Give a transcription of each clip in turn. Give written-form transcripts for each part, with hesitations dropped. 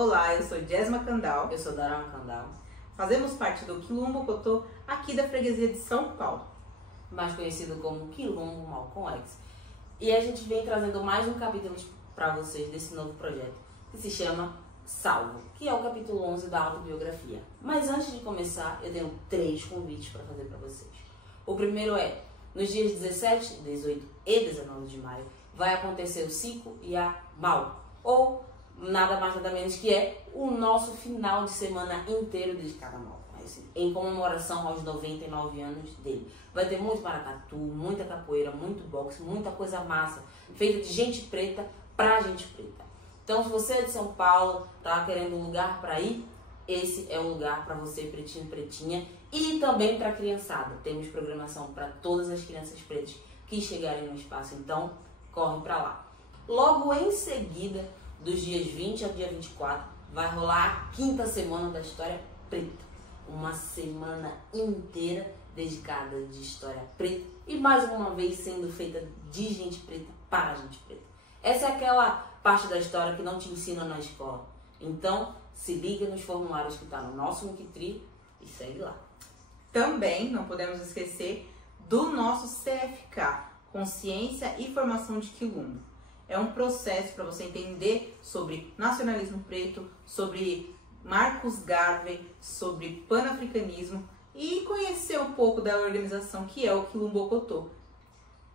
Olá, eu sou Jéssica Candal. Eu sou Darama Candal. Fazemos parte do Quilombo Mocotó, aqui da freguesia de São Paulo, mais conhecido como Quilombo Malcolm X. E a gente vem trazendo mais um capítulo para vocês desse novo projeto, que se chama Salvo, que é o capítulo 11 da autobiografia. Mas antes de começar, eu tenho 3 convites para fazer para vocês. O primeiro é, nos dias 17, 18 e 19 de maio, vai acontecer o Cico e a Mal, ou nada mais nada menos que é o nosso final de semana inteiro dedicado a Mal, em comemoração aos 99 anos dele. Vai ter muito maracatu, muita capoeira, muito boxe, muita coisa massa, feita de gente preta pra gente preta. Então, se você é de São Paulo, tá querendo um lugar para ir, esse é o lugar para você, pretinho, pretinha, e também para criançada. Temos programação para todas as crianças pretas que chegarem no espaço, então corre para lá. Logo em seguida, dos dias 20 ao dia 24, vai rolar a 5ª semana da História Preta. Uma semana inteira dedicada de história preta e mais uma vez sendo feita de gente preta para gente preta. Essa é aquela parte da história que não te ensina na escola. Então, se liga nos formulários que está no nosso Linktree e segue lá. Também não podemos esquecer do nosso CFK, Consciência e Formação de Quilombo. É um processo para você entender sobre nacionalismo preto, sobre Marcus Garvey, sobre panafricanismo e conhecer um pouco da organização que é o Quilombo Mocotó.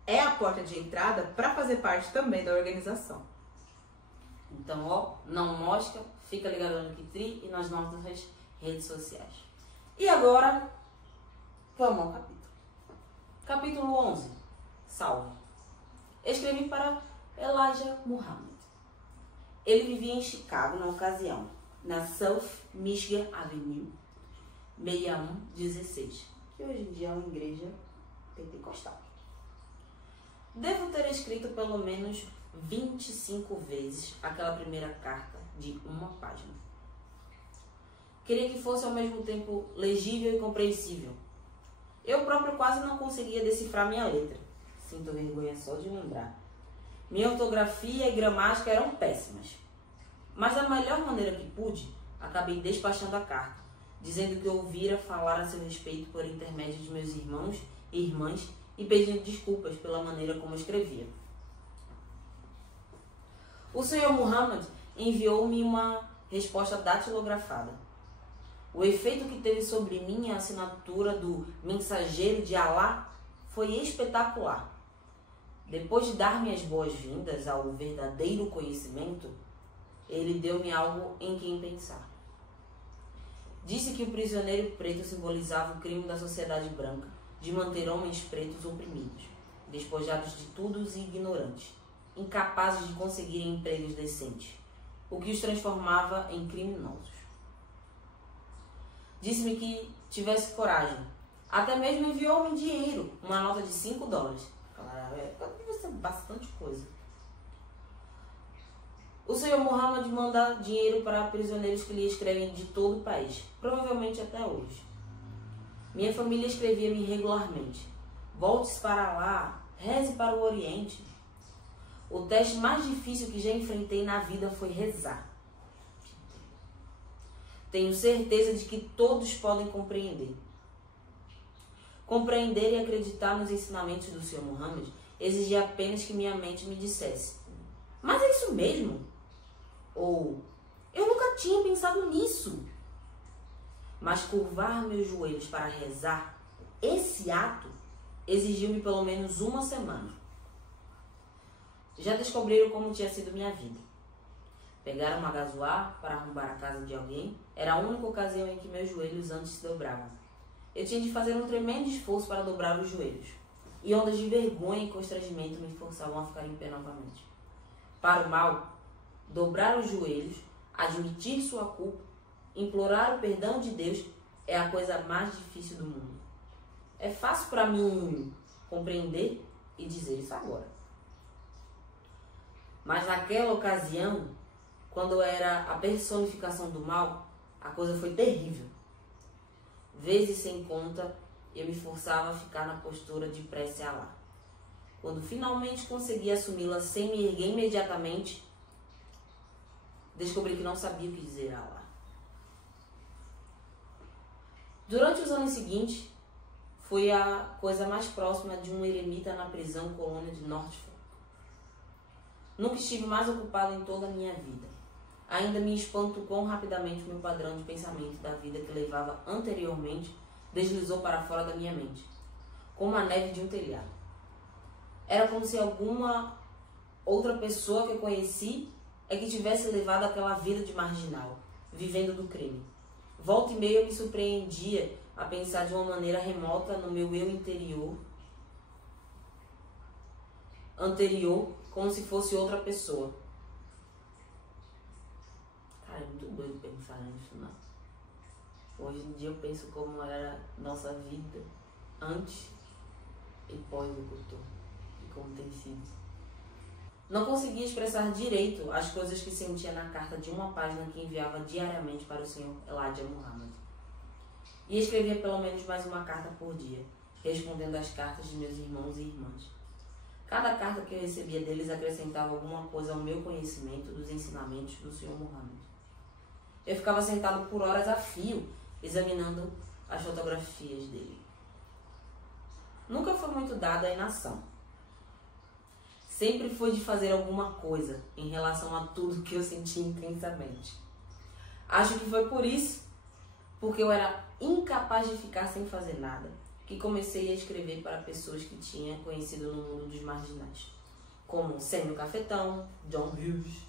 É a porta de entrada para fazer parte também da organização. Então, ó, não mosca, fica ligado no Linktree e nas nossas redes sociais. E agora, vamos ao capítulo. Capítulo 11, Salvo. Escrevi para Elijah Muhammad. Ele vivia em Chicago na ocasião, na South Michigan Avenue 6116, que hoje em dia é uma igreja pentecostal. Devo ter escrito pelo menos 25 vezes aquela primeira carta de uma página. Queria que fosse ao mesmo tempo legível e compreensível. Eu próprio quase não conseguia decifrar minha letra. Sinto vergonha só de lembrar. Minha ortografia e gramática eram péssimas. Mas da melhor maneira que pude, acabei despachando a carta, dizendo que eu ouvira falar a seu respeito por intermédio de meus irmãos e irmãs e pedindo desculpas pela maneira como escrevia. O Sr. Muhammad enviou-me uma resposta datilografada. O efeito que teve sobre mim a assinatura do mensageiro de Alá foi espetacular. Depois de dar-me as boas-vindas ao verdadeiro conhecimento, ele deu-me algo em quem pensar. Disse que o prisioneiro preto simbolizava o crime da sociedade branca de manter homens pretos oprimidos, despojados de tudo e ignorantes, incapazes de conseguirem empregos decentes, o que os transformava em criminosos. Disse-me que tivesse coragem. Até mesmo enviou-me dinheiro, uma nota de $5. Claro, deve ser bastante coisa. O Sr. Muhammad manda dinheiro para prisioneiros que lhe escrevem de todo o país, provavelmente até hoje. Minha família escrevia-me regularmente. Volte-se para lá, reze para o Oriente. O teste mais difícil que já enfrentei na vida foi rezar. Tenho certeza de que todos podem compreender. Compreender e acreditar nos ensinamentos do Sr. Muhammad exigia apenas que minha mente me dissesse: mas é isso mesmo? Ou eu nunca tinha pensado nisso. Mas curvar meus joelhos para rezar, esse ato exigiu-me pelo menos uma semana. Já descobriram como tinha sido minha vida. Pegar uma gazoar para arrombar a casa de alguém era a única ocasião em que meus joelhos antes se dobravam. Eu tinha de fazer um tremendo esforço para dobrar os joelhos, e ondas de vergonha e constrangimento me forçavam a ficar em pé novamente. Para o mal, dobrar os joelhos, admitir sua culpa, implorar o perdão de Deus é a coisa mais difícil do mundo. É fácil para mim compreender e dizer isso agora. Mas naquela ocasião, quando eu era a personificação do mal, a coisa foi terrível. Vezes sem conta, eu me forçava a ficar na postura de prece a Alá. Quando finalmente consegui assumi-la sem me erguer imediatamente, descobri que não sabia o que dizer a Allah. Durante os anos seguintes, fui a coisa mais próxima de um eremita na prisão colônia de Norfolk. Nunca estive mais ocupado em toda a minha vida. Ainda me espanto quão rapidamente o meu padrão de pensamento da vida que levava anteriormente deslizou para fora da minha mente, como a neve de um telhado. Era como se alguma outra pessoa que eu conheci é que tivesse levado aquela vida de marginal, vivendo do crime. Volta e meia eu me surpreendia a pensar de uma maneira remota no meu eu anterior, como se fosse outra pessoa. Cara, é muito doido pensar nisso, não? Hoje em dia eu penso como era nossa vida antes e pós-ocultor, e como tem sido. Não conseguia expressar direito as coisas que sentia na carta de uma página que enviava diariamente para o Sr. Elijah Muhammad. E escrevia pelo menos mais uma carta por dia, respondendo às cartas de meus irmãos e irmãs. Cada carta que eu recebia deles acrescentava alguma coisa ao meu conhecimento dos ensinamentos do Sr. Muhammad. Eu ficava sentado por horas a fio, examinando as fotografias dele. Nunca foi muito dado à inação. Sempre foi de fazer alguma coisa em relação a tudo que eu sentia intensamente. Acho que foi por isso, porque eu era incapaz de ficar sem fazer nada, que comecei a escrever para pessoas que tinha conhecido no mundo dos marginais, como Samuel Cafetão, John Hughes,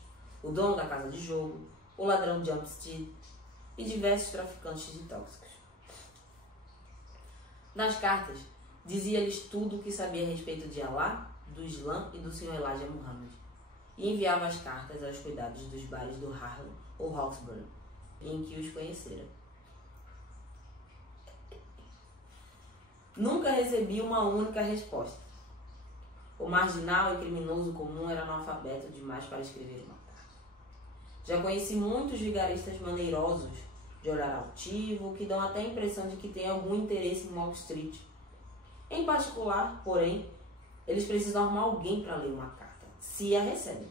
o dono da casa de jogo, o ladrão de Jumpstead e diversos traficantes de tóxicos. Nas cartas, dizia-lhes tudo o que sabia a respeito de Allah, do Islã e do Sr. Elijah Muhammad, e enviava as cartas aos cuidados dos bares do Harlem ou Hawkesbury, em que os conhecera. Nunca recebi uma única resposta. O marginal e criminoso comum era analfabeto demais para escrever uma carta. Já conheci muitos vigaristas maneirosos, de olhar altivo, que dão até a impressão de que têm algum interesse em Wall Street. Em particular, porém, eles precisam arrumar alguém para ler uma carta, se a recebem.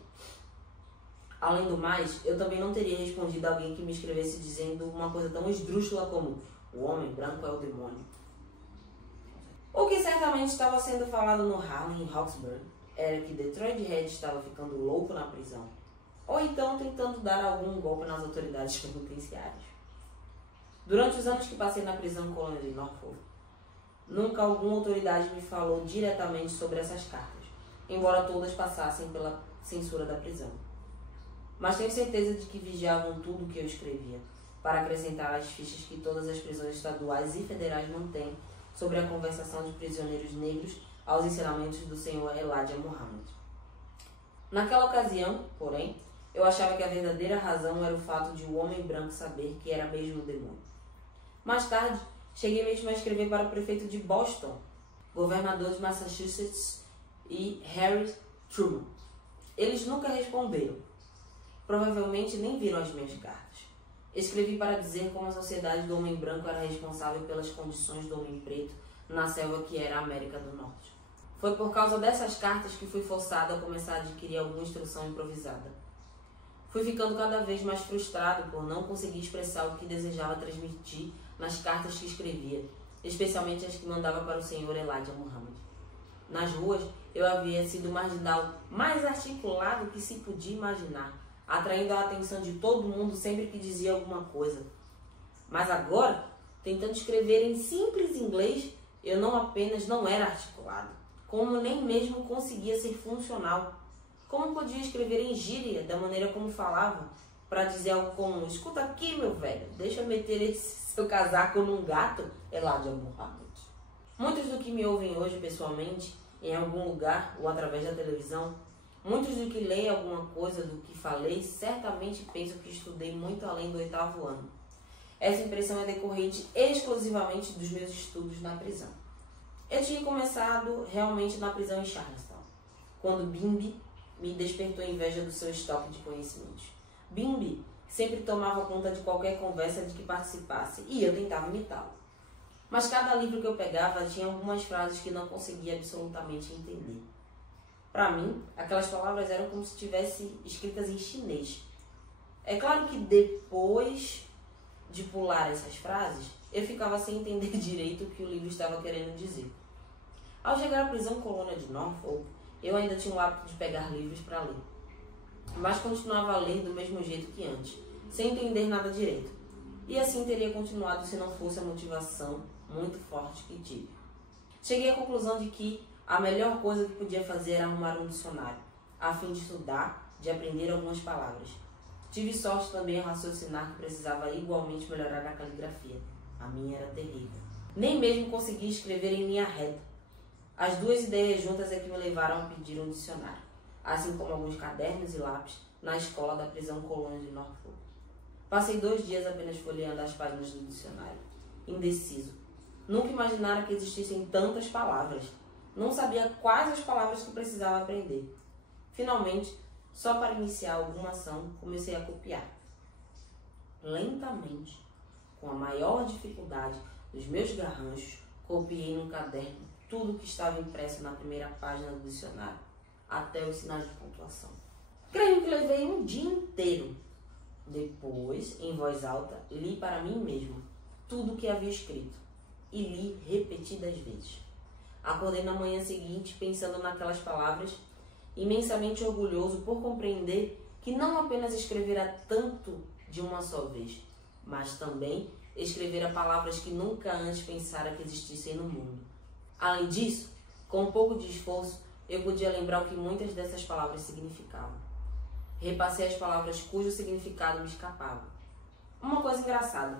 Além do mais, eu também não teria respondido a alguém que me escrevesse dizendo uma coisa tão esdrúxula como o homem branco é o demônio. O que certamente estava sendo falado no Harlem e Hawkesbury era que Detroit Red estava ficando louco na prisão, ou então tentando dar algum golpe nas autoridades penitenciárias. Durante os anos que passei na prisão colônia de Norfolk, nunca alguma autoridade me falou diretamente sobre essas cartas, embora todas passassem pela censura da prisão. Mas tenho certeza de que vigiavam tudo o que eu escrevia, para acrescentar às fichas que todas as prisões estaduais e federais mantêm sobre a conversação de prisioneiros negros aos ensinamentos do Sr. Elijah Muhammad. Naquela ocasião, porém, eu achava que a verdadeira razão era o fato de o homem branco saber que era mesmo o demônio. Mais tarde, cheguei mesmo a escrever para o prefeito de Boston, governador de Massachusetts e Harry Truman. Eles nunca responderam. Provavelmente nem viram as minhas cartas. Escrevi para dizer como a sociedade do homem branco era responsável pelas condições do homem preto na selva que era a América do Norte. Foi por causa dessas cartas que fui forçado a começar a adquirir alguma instrução improvisada. Fui ficando cada vez mais frustrado por não conseguir expressar o que desejava transmitir nas cartas que escrevia, especialmente as que mandava para o Sr. Elijah Muhammad. Nas ruas, eu havia sido o marginal mais articulado que se podia imaginar, atraindo a atenção de todo mundo sempre que dizia alguma coisa. Mas agora, tentando escrever em simples inglês, eu não apenas não era articulado, como nem mesmo conseguia ser funcional. Como podia escrever em gíria, da maneira como falava, para dizer algo como: escuta aqui, meu velho, deixa eu meter esse seu casaco num gato, Elijah Muhammad. Muitos do que me ouvem hoje pessoalmente, em algum lugar ou através da televisão, muitos do que leem alguma coisa do que falei, certamente pensam que estudei muito além do 8º ano. Essa impressão é decorrente exclusivamente dos meus estudos na prisão. Eu tinha começado realmente na prisão em Charlestown, quando Bimbi me despertou inveja do seu estoque de conhecimentos. Bimbi sempre tomava conta de qualquer conversa de que participasse, e eu tentava imitá-lo. Mas cada livro que eu pegava tinha algumas frases que não conseguia absolutamente entender. Para mim, aquelas palavras eram como se estivessem escritas em chinês. É claro que depois de pular essas frases, eu ficava sem entender direito o que o livro estava querendo dizer. Ao chegar à prisão colônia de Norfolk, eu ainda tinha o hábito de pegar livros para ler, mas continuava a ler do mesmo jeito que antes, sem entender nada direito. E assim teria continuado se não fosse a motivação muito forte que tive. Cheguei à conclusão de que a melhor coisa que podia fazer era arrumar um dicionário, a fim de estudar, de aprender algumas palavras. Tive sorte também a raciocinar que precisava igualmente melhorar a caligrafia. A minha era terrível. Nem mesmo consegui escrever em linha reta. As duas ideias juntas é que me levaram a pedir um dicionário, assim como alguns cadernos e lápis na escola da prisão colônia de Norfolk. Passei 2 dias apenas folheando as páginas do dicionário, indeciso. Nunca imaginara que existissem tantas palavras. Não sabia quais as palavras que precisava aprender. Finalmente, só para iniciar alguma ação, comecei a copiar. Lentamente, com a maior dificuldade dos meus garranchos, copiei num caderno tudo que estava impresso na primeira página do dicionário, até os sinais de pontuação. Creio que levei um dia inteiro. Depois, em voz alta, li para mim mesmo tudo o que havia escrito e li repetidas vezes. Acordei na manhã seguinte pensando naquelas palavras, imensamente orgulhoso por compreender que não apenas escrevera tanto de uma só vez, mas também escrevera palavras que nunca antes pensara que existissem no mundo. Além disso, com um pouco de esforço, eu podia lembrar o que muitas dessas palavras significavam. Repassei as palavras cujo significado me escapava. Uma coisa engraçada,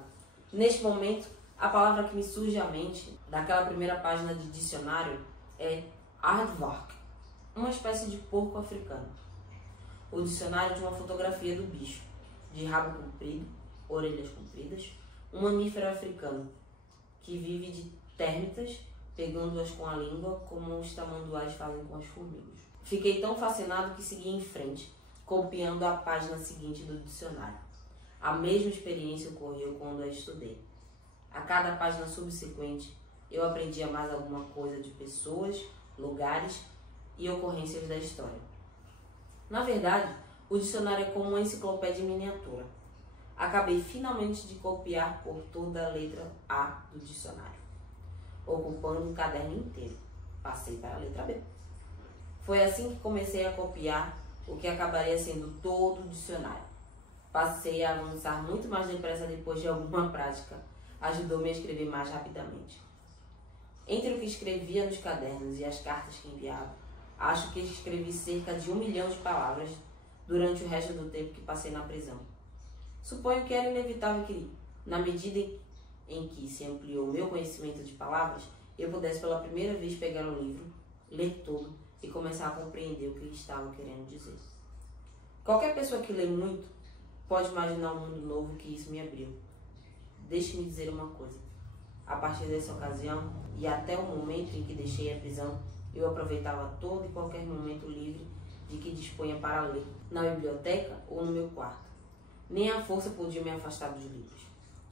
neste momento, a palavra que me surge à mente, daquela primeira página de dicionário, é aardvark, uma espécie de porco africano. O dicionário de uma fotografia do bicho, de rabo comprido, orelhas compridas, um mamífero africano, que vive de térmitas, pegando-as com a língua, como os tamanduás fazem com as formigas. Fiquei tão fascinado que segui em frente, copiando a página seguinte do dicionário. A mesma experiência ocorreu quando a estudei. A cada página subsequente, eu aprendia mais alguma coisa de pessoas, lugares e ocorrências da história. Na verdade, o dicionário é como uma enciclopédia em miniatura. Acabei finalmente de copiar por toda a letra A do dicionário, ocupando um caderno inteiro. Passei para a letra B. Foi assim que comecei a copiar o que acabaria sendo todo o dicionário. Passei a avançar muito mais depressa depois de alguma prática. Ajudou-me a escrever mais rapidamente. Entre o que escrevia nos cadernos e as cartas que enviava, acho que escrevi cerca de 1 milhão de palavras durante o resto do tempo que passei na prisão. Suponho que era inevitável que, na medida em que se ampliou o meu conhecimento de palavras, eu pudesse pela primeira vez pegar o livro, ler tudo e começar a compreender o que ele estava querendo dizer. Qualquer pessoa que lê muito pode imaginar um mundo novo que isso me abriu. Deixe-me dizer uma coisa. A partir dessa ocasião e até o momento em que deixei a prisão, eu aproveitava todo e qualquer momento livre de que disponha para ler, na biblioteca ou no meu quarto. Nem a força podia me afastar dos livros.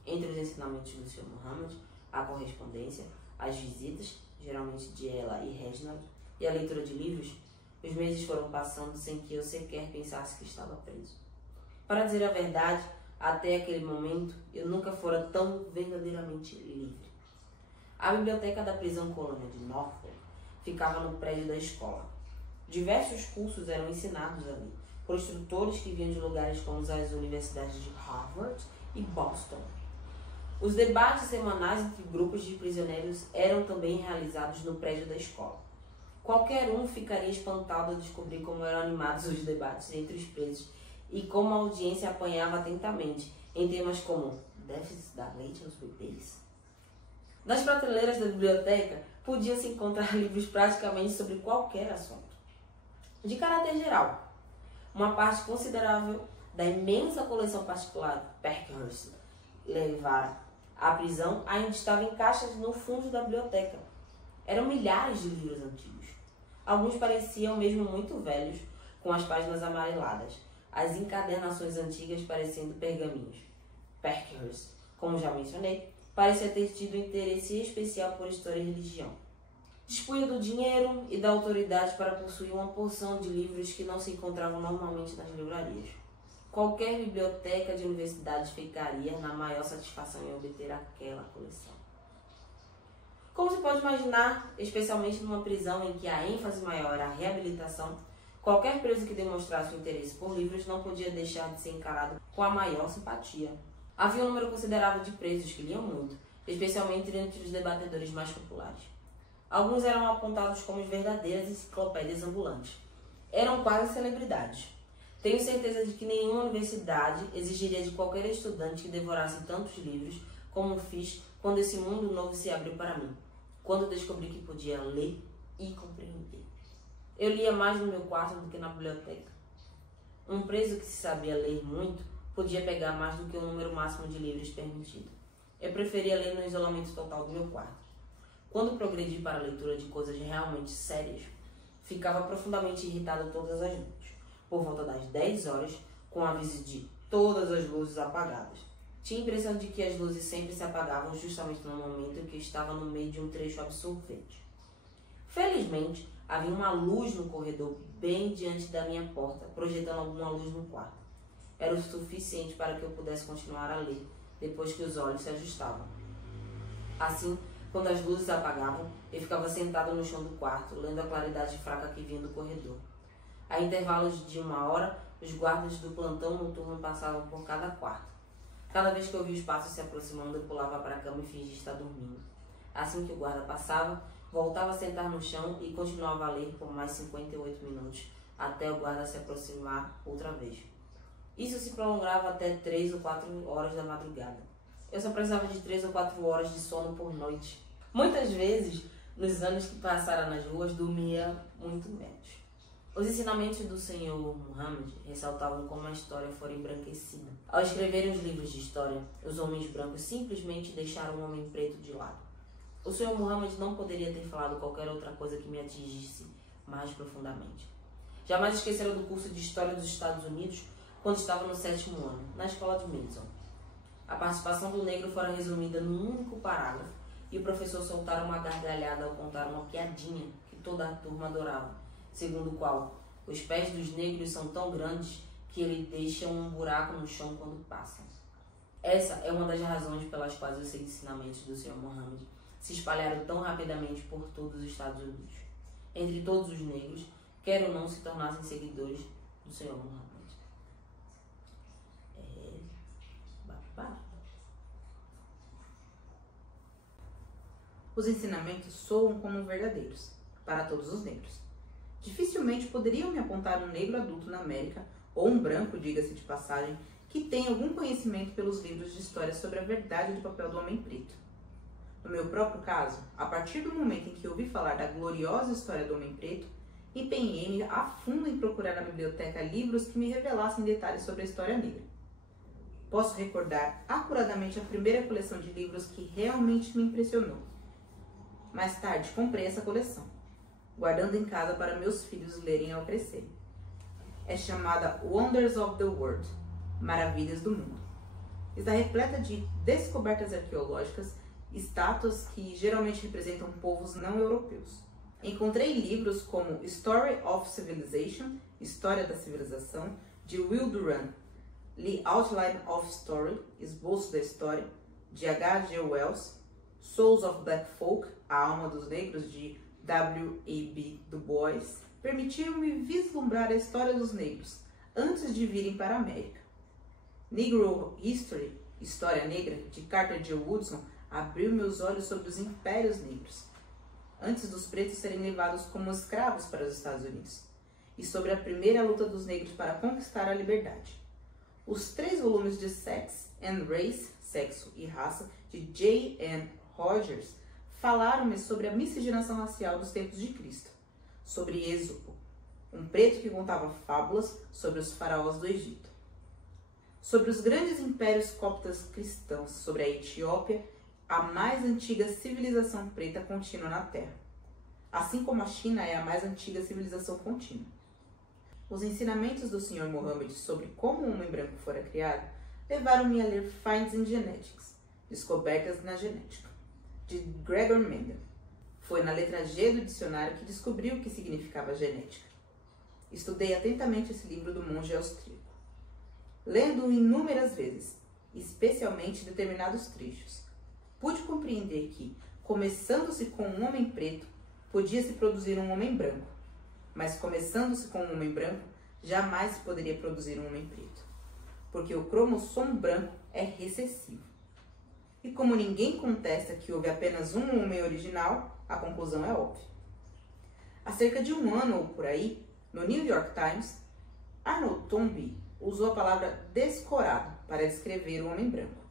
Entre os ensinamentos do Sr. Muhammad, a correspondência, as visitas, geralmente de ela e Reginald, e a leitura de livros, os meses foram passando sem que eu sequer pensasse que estava preso. Para dizer a verdade, até aquele momento, eu nunca fora tão verdadeiramente livre. A biblioteca da prisão colônia de Norfolk ficava no prédio da escola. Diversos cursos eram ensinados ali, por instrutores que vinham de lugares como as universidades de Harvard e Boston. Os debates semanais entre grupos de prisioneiros eram também realizados no prédio da escola. Qualquer um ficaria espantado ao descobrir como eram animados os debates entre os presos e como a audiência apanhava atentamente em temas como déficit da leite aos bebês. Nas prateleiras da biblioteca podiam-se encontrar livros praticamente sobre qualquer assunto. De caráter geral, uma parte considerável da imensa coleção particular que Parkhurst levara à prisão ainda estava em caixas no fundo da biblioteca. Eram milhares de livros antigos. Alguns pareciam mesmo muito velhos, com as páginas amareladas, as encadernações antigas parecendo pergaminhos. Parkhurst, como já mencionei, parecia ter tido interesse especial por história e religião. Dispunha do dinheiro e da autoridade para possuir uma porção de livros que não se encontravam normalmente nas livrarias. qualquer biblioteca de universidade ficaria na maior satisfação em obter aquela coleção. Como se pode imaginar, especialmente numa prisão em que a ênfase maior era a reabilitação, qualquer preso que demonstrasse o interesse por livros não podia deixar de ser encarado com a maior simpatia. Havia um número considerável de presos que liam muito, especialmente entre os debatedores mais populares. Alguns eram apontados como verdadeiras enciclopédias ambulantes. Eram quase celebridades. Tenho certeza de que nenhuma universidade exigiria de qualquer estudante que devorasse tantos livros como fiz quando esse mundo novo se abriu para mim, quando descobri que podia ler e compreender. Eu lia mais no meu quarto do que na biblioteca. Um preso que se sabia ler muito podia pegar mais do que o número máximo de livros permitido. Eu preferia ler no isolamento total do meu quarto. Quando progredi para a leitura de coisas realmente sérias, ficava profundamente irritado todas as noites, por volta das 10 horas, com o aviso de todas as luzes apagadas. Tinha a impressão de que as luzes sempre se apagavam justamente no momento em que eu estava no meio de um trecho absorvente. Felizmente, havia uma luz no corredor bem diante da minha porta, projetando alguma luz no quarto. Era o suficiente para que eu pudesse continuar a ler, depois que os olhos se ajustavam. Assim, quando as luzes apagavam, eu ficava sentado no chão do quarto, lendo a claridade fraca que vinha do corredor. A intervalos de 1 hora, os guardas do plantão noturno passavam por cada quarto. Cada vez que eu via os passos se aproximando, eu pulava para a cama e fingia estar dormindo. Assim que o guarda passava, voltava a sentar no chão e continuava a ler por mais 58 minutos, até o guarda se aproximar outra vez. Isso se prolongava até 3 ou 4 horas da madrugada. Eu só precisava de 3 ou 4 horas de sono por noite. Muitas vezes, nos anos que passaram nas ruas, dormia muito menos. Os ensinamentos do Senhor Muhammad ressaltavam como a história fora embranquecida. Ao escreverem os livros de história, os homens brancos simplesmente deixaram o homem preto de lado. O Senhor Muhammad não poderia ter falado qualquer outra coisa que me atingisse mais profundamente. Jamais esqueceram do curso de História dos Estados Unidos quando estava no 7º ano, na escola de Madison. A participação do negro fora resumida num único parágrafo e o professor soltara uma gargalhada ao contar uma piadinha que toda a turma adorava, segundo o qual os pés dos negros são tão grandes que eles deixam um buraco no chão quando passam. Essa é uma das razões pelas quais os ensinamentos do Senhor Muhammad se espalharam tão rapidamente por todos os Estados Unidos. Entre todos os negros, quer ou não se tornassem seguidores do Senhor Muhammad. Os ensinamentos soam como verdadeiros, para todos os negros. Dificilmente poderiam me apontar um negro adulto na América, ou um branco, diga-se de passagem, que tem algum conhecimento pelos livros de história sobre a verdade do papel do homem preto. No meu próprio caso, a partir do momento em que ouvi falar da gloriosa história do homem preto, empenhei-me a fundo em procurar na biblioteca livros que me revelassem detalhes sobre a história negra. Posso recordar acuradamente a primeira coleção de livros que realmente me impressionou. Mais tarde, comprei essa coleção, guardando em casa para meus filhos lerem ao crescerem. É chamada Wonders of the World, Maravilhas do Mundo. Está repleta de descobertas arqueológicas, estátuas que geralmente representam povos não europeus. Encontrei livros como Story of Civilization, História da Civilização, de Will Durant, The Outline of Story, Esboço da História, de H.G. Wells, Souls of Black Folk, A Alma dos Negros, de W.E.B. Du Bois, permitiram-me vislumbrar a história dos negros antes de virem para a América. Negro History, História Negra, de Carter G. Woodson, abriu meus olhos sobre os impérios negros, antes dos pretos serem levados como escravos para os Estados Unidos, e sobre a primeira luta dos negros para conquistar a liberdade. Os 3 volumes de Sex and Race, Sexo e Raça, de J. N. Rogers, falaram-me sobre a miscigenação racial dos tempos de Cristo, sobre Êxopo, um preto que contava fábulas sobre os faraós do Egito, sobre os grandes impérios coptas cristãos, sobre a Etiópia, a mais antiga civilização preta contínua na Terra, assim como a China é a mais antiga civilização contínua. Os ensinamentos do Sr. Muhammad sobre como um homem branco fora criado levaram-me a ler Finds in Genetics, Descobertas na Genética, de Gregor Mendel. Foi na letra G do dicionário que descobri o que significava genética. Estudei atentamente esse livro do monge austríaco. Lendo-o inúmeras vezes, especialmente determinados trechos, pude compreender que, começando-se com um homem preto, podia-se produzir um homem branco, mas começando-se com um homem branco, jamais se poderia produzir um homem preto, porque o cromossomo branco é recessivo. E como ninguém contesta que houve apenas um homem original, a conclusão é óbvia. Há cerca de um ano ou por aí, no New York Times, Arnold Toynbee usou a palavra descorado para descrever o homem branco.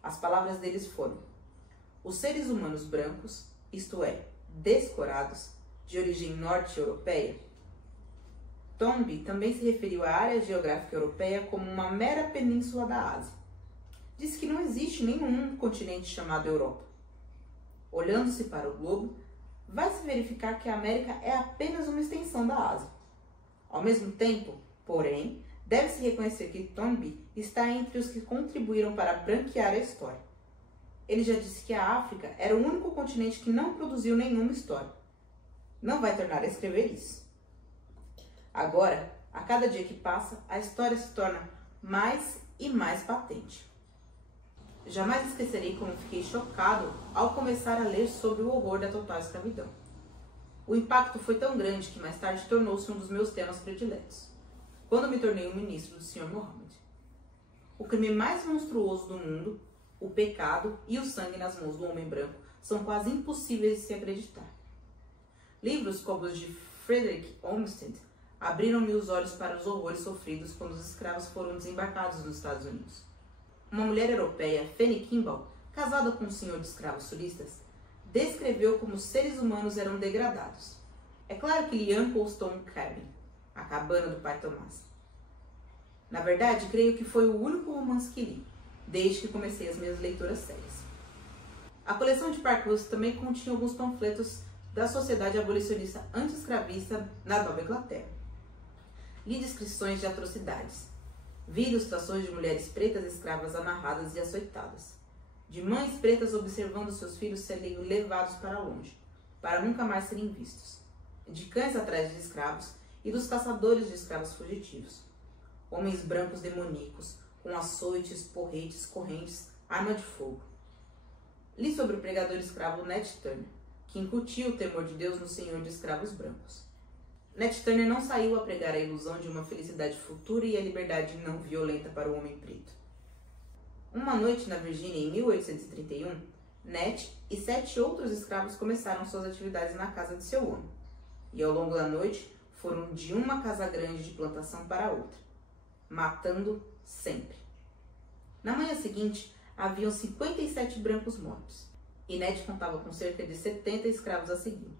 As palavras deles foram: os seres humanos brancos, isto é, descorados, de origem norte-europeia. Toynbee também se referiu à área geográfica europeia como uma mera península da Ásia. Disse que não existe nenhum continente chamado Europa. Olhando-se para o globo, vai-se verificar que a América é apenas uma extensão da Ásia. Ao mesmo tempo, porém, deve-se reconhecer que Toynbee está entre os que contribuíram para branquear a história. Ele já disse que a África era o único continente que não produziu nenhuma história. Não vai tornar a escrever isso. Agora, a cada dia que passa, a história se torna mais e mais patente. Jamais esquecerei como fiquei chocado ao começar a ler sobre o horror da total escravidão. O impacto foi tão grande que mais tarde tornou-se um dos meus temas prediletos, quando me tornei o ministro do Sr. Mohammed. O crime mais monstruoso do mundo, o pecado e o sangue nas mãos do homem branco são quase impossíveis de se acreditar. Livros como os de Frederick Olmsted abriram-me os olhos para os horrores sofridos quando os escravos foram desembarcados nos Estados Unidos. Uma mulher europeia, Fanny Kimball, casada com um senhor de escravos sulistas, descreveu como os seres humanos eram degradados. É claro que li Uncle Tom Cabin, A Cabana do Pai Tomás. Na verdade, creio que foi o único romance que li, desde que comecei as minhas leituras sérias. A coleção de Parkhurst também continha alguns panfletos da Sociedade Abolicionista Anti-Escravista na Nova Inglaterra. Li descrições de atrocidades. Vi ilustrações de mulheres pretas escravas amarradas e açoitadas, de mães pretas observando seus filhos serem levados para longe, para nunca mais serem vistos, de cães atrás de escravos e dos caçadores de escravos fugitivos, homens brancos demoníacos, com açoites, porretes, correntes, arma de fogo. Li sobre o pregador escravo Nat Turner, que incutia o temor de Deus no senhor de escravos brancos. Nat Turner não saiu a pregar a ilusão de uma felicidade futura e a liberdade não violenta para o homem preto. Uma noite na Virgínia, em 1831, Nat e 7 outros escravos começaram suas atividades na casa de seu homem, e ao longo da noite foram de uma casa grande de plantação para outra, matando sempre. Na manhã seguinte, haviam 57 brancos mortos, e Nat contava com cerca de 70 escravos a seguir.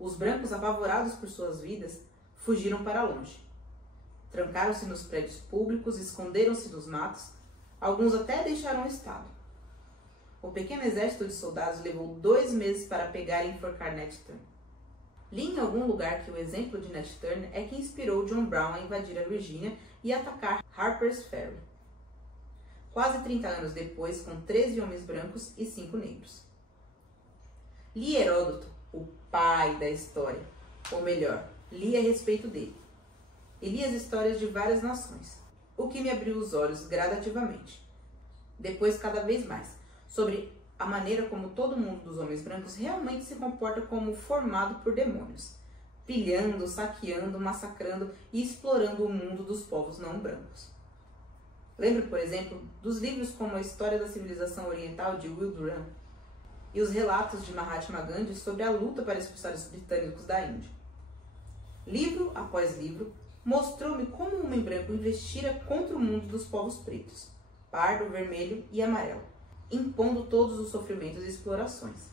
Os brancos, apavorados por suas vidas, fugiram para longe. Trancaram-se nos prédios públicos, esconderam-se nos matos, alguns até deixaram o estado. O pequeno exército de soldados levou 2 meses para pegar e enforcar Nat Turner. Li em algum lugar que o exemplo de Nat Turner é que inspirou John Brown a invadir a Virgínia e atacar Harper's Ferry. Quase 30 anos depois, com 13 homens brancos e 5 negros. Li Heródoto, o pai da história, ou melhor, li a respeito dele. E li as histórias de várias nações, o que me abriu os olhos gradativamente. Depois, cada vez mais, sobre a maneira como todo mundo dos homens brancos realmente se comporta como formado por demônios, pilhando, saqueando, massacrando e explorando o mundo dos povos não brancos. Lembro, por exemplo, dos livros como A História da Civilização Oriental, de Will Durant, e os relatos de Mahatma Gandhi sobre a luta para expulsar os britânicos da Índia. Livro após livro, mostrou-me como o homem branco investira contra o mundo dos povos pretos, pardo, vermelho e amarelo, impondo todos os sofrimentos e explorações.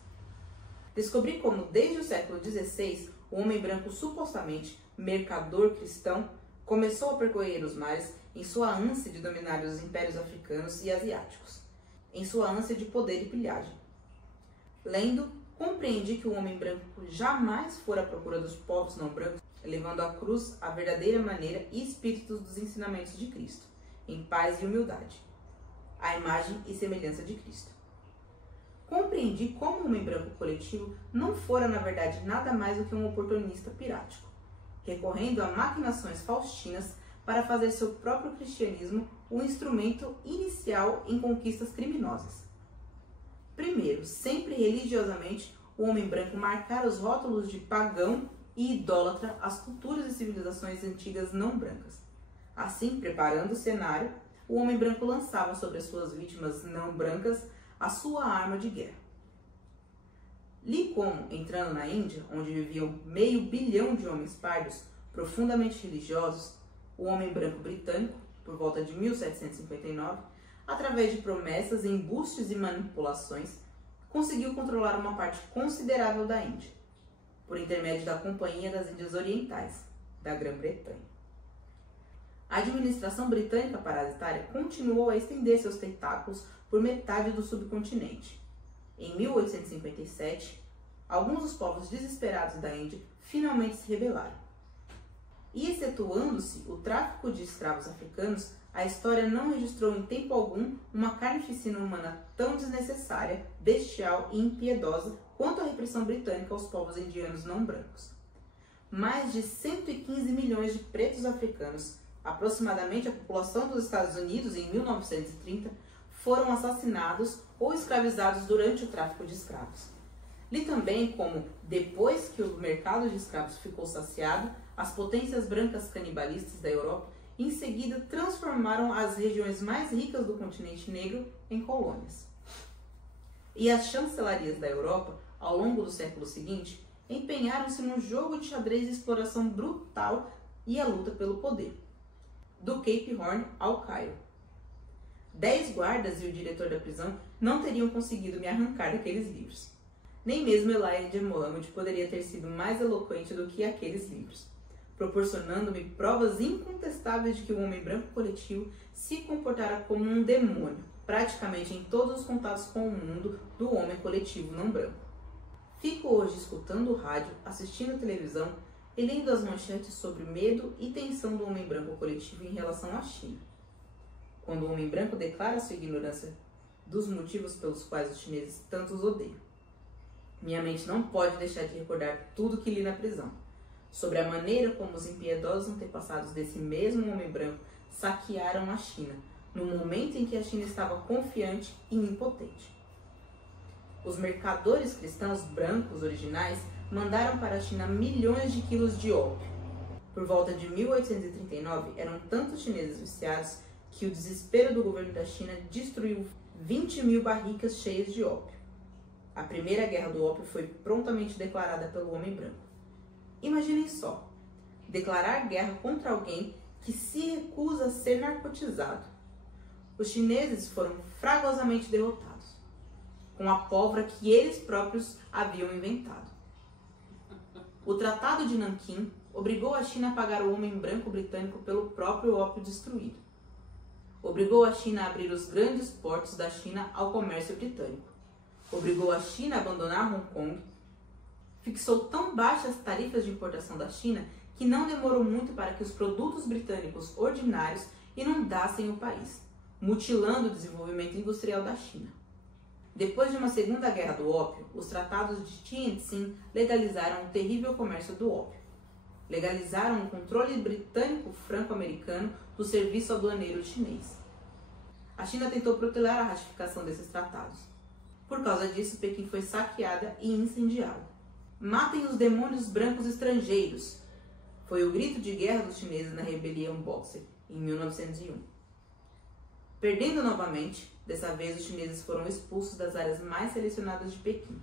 Descobri como, desde o século XVI, o homem branco, supostamente mercador cristão, começou a percorrer os mares em sua ânsia de dominar os impérios africanos e asiáticos, em sua ânsia de poder e pilhagem. Lendo, compreendi que o homem branco jamais fora à procura dos povos não brancos, levando à cruz a verdadeira maneira e espírito dos ensinamentos de Cristo, em paz e humildade, a imagem e semelhança de Cristo. Compreendi como o homem branco coletivo não fora, na verdade, nada mais do que um oportunista pirático, recorrendo a maquinações faustinas para fazer seu próprio cristianismo o instrumento inicial em conquistas criminosas. Primeiro, sempre religiosamente, o homem branco marcara os rótulos de pagão e idólatra às culturas e civilizações antigas não brancas. Assim, preparando o cenário, o homem branco lançava sobre as suas vítimas não brancas a sua arma de guerra. Li como, entrando na Índia, onde viviam 500 milhão de homens pardos, profundamente religiosos, o homem branco britânico, por volta de 1759, através de promessas, embustes e manipulações, conseguiu controlar uma parte considerável da Índia, por intermédio da Companhia das Índias Orientais, da Grã-Bretanha. A administração britânica parasitária continuou a estender seus tentáculos por metade do subcontinente. Em 1857, alguns dos povos desesperados da Índia finalmente se rebelaram. E excetuando-se o tráfico de escravos africanos, a história não registrou em tempo algum uma carnificina humana tão desnecessária, bestial e impiedosa quanto a repressão britânica aos povos indianos não brancos. Mais de 115 milhões de pretos africanos, aproximadamente a população dos Estados Unidos em 1930, foram assassinados ou escravizados durante o tráfico de escravos. Li também como, depois que o mercado de escravos ficou saciado, as potências brancas canibalistas da Europa em seguida transformaram as regiões mais ricas do continente negro em colônias. E as chancelarias da Europa, ao longo do século seguinte, empenharam-se num jogo de xadrez de exploração brutal e a luta pelo poder, do Cape Horn ao Cairo. 10 guardas e o diretor da prisão não teriam conseguido me arrancar daqueles livros. Nem mesmo Elijah Muhammad poderia ter sido mais eloquente do que aqueles livros, proporcionando-me provas incontestáveis de que o homem branco coletivo se comportara como um demônio, praticamente em todos os contatos com o mundo do homem coletivo não branco. Fico hoje escutando o rádio, assistindo televisão e lendo as manchetes sobre medo e tensão do homem branco coletivo em relação à China. Quando o homem branco declara sua ignorância dos motivos pelos quais os chineses tanto os odeiam. Minha mente não pode deixar de recordar tudo que li na prisão, sobre a maneira como os impiedosos antepassados desse mesmo homem branco saquearam a China, no momento em que a China estava confiante e impotente. Os mercadores cristãos brancos originais mandaram para a China milhões de quilos de ópio. Por volta de 1839, eram tantos chineses viciados que o desespero do governo da China destruiu 20.000 barricas cheias de ópio. A primeira guerra do ópio foi prontamente declarada pelo homem branco. Imaginem só, declarar guerra contra alguém que se recusa a ser narcotizado. Os chineses foram fragorosamente derrotados, com a pólvora que eles próprios haviam inventado. O Tratado de Nanquim obrigou a China a pagar o homem branco britânico pelo próprio ópio destruído. Obrigou a China a abrir os grandes portos da China ao comércio britânico. Obrigou a China a abandonar Hong Kong. Fixou tão baixas tarifas de importação da China que não demorou muito para que os produtos britânicos ordinários inundassem o país, mutilando o desenvolvimento industrial da China. Depois de uma segunda guerra do ópio, os tratados de Tientsin legalizaram o terrível comércio do ópio. Legalizaram o controle britânico-franco-americano do serviço aduaneiro chinês. A China tentou protelar a ratificação desses tratados. Por causa disso, Pequim foi saqueada e incendiada. Matem os demônios brancos estrangeiros! Foi o grito de guerra dos chineses na rebelião Boxer, em 1901. Perdendo novamente, dessa vez os chineses foram expulsos das áreas mais selecionadas de Pequim.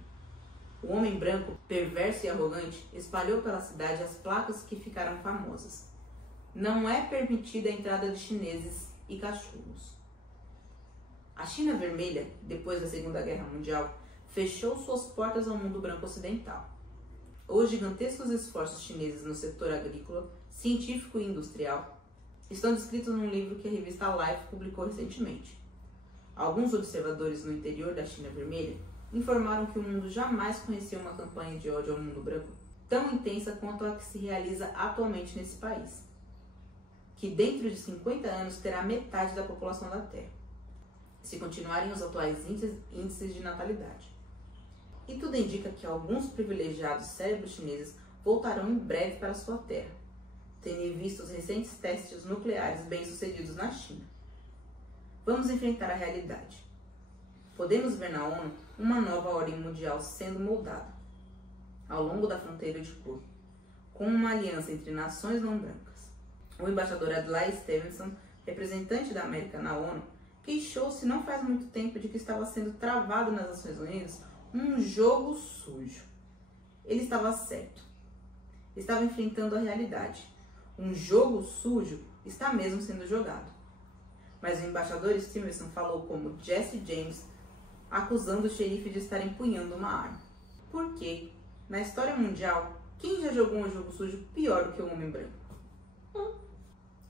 O homem branco, perverso e arrogante, espalhou pela cidade as placas que ficaram famosas. Não é permitida a entrada de chineses e cachorros. A China Vermelha, depois da Segunda Guerra Mundial, fechou suas portas ao mundo branco ocidental. Os gigantescos esforços chineses no setor agrícola, científico e industrial estão descritos num livro que a revista Life publicou recentemente. Alguns observadores no interior da China Vermelha informaram que o mundo jamais conheceu uma campanha de ódio ao mundo branco tão intensa quanto a que se realiza atualmente nesse país, que dentro de 50 anos terá metade da população da Terra, se continuarem os atuais índices de natalidade. E tudo indica que alguns privilegiados cérebros chineses voltarão em breve para sua terra, tendo em vista os recentes testes nucleares bem-sucedidos na China. Vamos enfrentar a realidade. Podemos ver na ONU uma nova ordem mundial sendo moldada, ao longo da fronteira de cor, com uma aliança entre nações não brancas. O embaixador Adlai Stevenson, representante da América na ONU, queixou-se não faz muito tempo de que estava sendo travado nas Nações Unidas um jogo sujo. Ele estava certo. Estava enfrentando a realidade. Um jogo sujo está mesmo sendo jogado. Mas o embaixador Stevenson falou como Jesse James, acusando o xerife de estar empunhando uma arma. Por quê? Na história mundial, quem já jogou um jogo sujo pior do que um homem branco?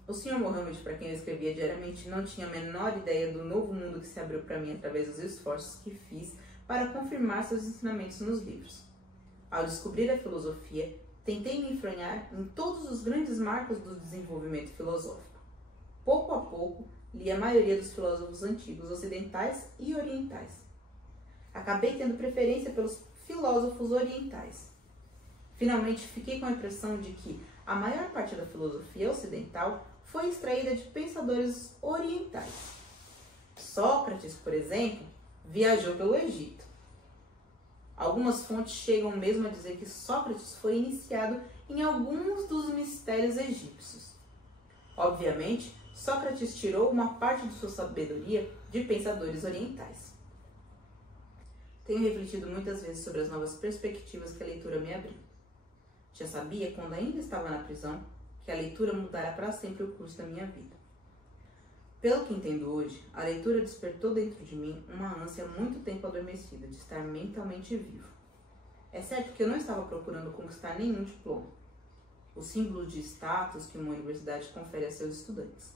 O Sr. Mohammed, para quem eu escrevia diariamente, não tinha a menor ideia do novo mundo que se abriu para mim através dos esforços que fiz para confirmar seus ensinamentos nos livros. Ao descobrir a filosofia, tentei me enfranhar em todos os grandes marcos do desenvolvimento filosófico. Pouco a pouco, li a maioria dos filósofos antigos ocidentais e orientais. Acabei tendo preferência pelos filósofos orientais. Finalmente, fiquei com a impressão de que a maior parte da filosofia ocidental foi extraída de pensadores orientais. Sócrates, por exemplo, viajou pelo Egito. Algumas fontes chegam mesmo a dizer que Sócrates foi iniciado em alguns dos mistérios egípcios. Obviamente, Sócrates tirou uma parte de sua sabedoria de pensadores orientais. Tenho refletido muitas vezes sobre as novas perspectivas que a leitura me abriu. Já sabia, quando ainda estava na prisão, que a leitura mudara para sempre o curso da minha vida. Pelo que entendo hoje, a leitura despertou dentro de mim uma ânsia muito tempo adormecida de estar mentalmente vivo. É certo que eu não estava procurando conquistar nenhum diploma, o símbolo de status que uma universidade confere a seus estudantes.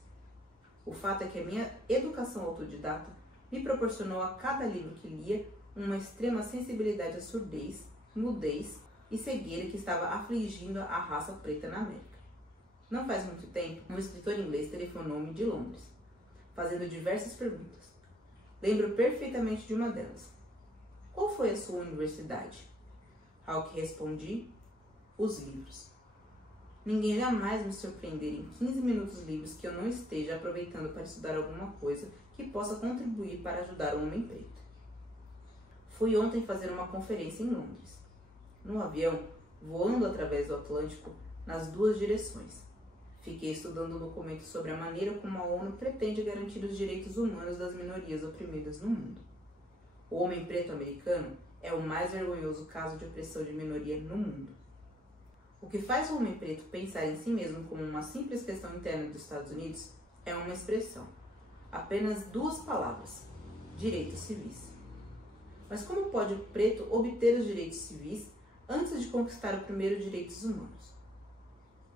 O fato é que a minha educação autodidata me proporcionou a cada livro que lia uma extrema sensibilidade à surdez, mudez e cegueira que estava afligindo a raça preta na América. Não faz muito tempo, um escritor inglês telefonou-me de Londres, fazendo diversas perguntas. Lembro perfeitamente de uma delas. Qual foi a sua universidade? Ao que respondi, os livros. Ninguém jamais me surpreender em 15 minutos livres que eu não esteja aproveitando para estudar alguma coisa que possa contribuir para ajudar o homem preto. Fui ontem fazer uma conferência em Londres. No avião, voando através do Atlântico, nas duas direções. Fiquei estudando documentos sobre a maneira como a ONU pretende garantir os direitos humanos das minorias oprimidas no mundo. O homem preto americano é o mais vergonhoso caso de opressão de minoria no mundo. O que faz o homem preto pensar em si mesmo como uma simples questão interna dos Estados Unidos é uma expressão. Apenas duas palavras: direitos civis. Mas como pode o preto obter os direitos civis antes de conquistar o primeiro direitos humanos?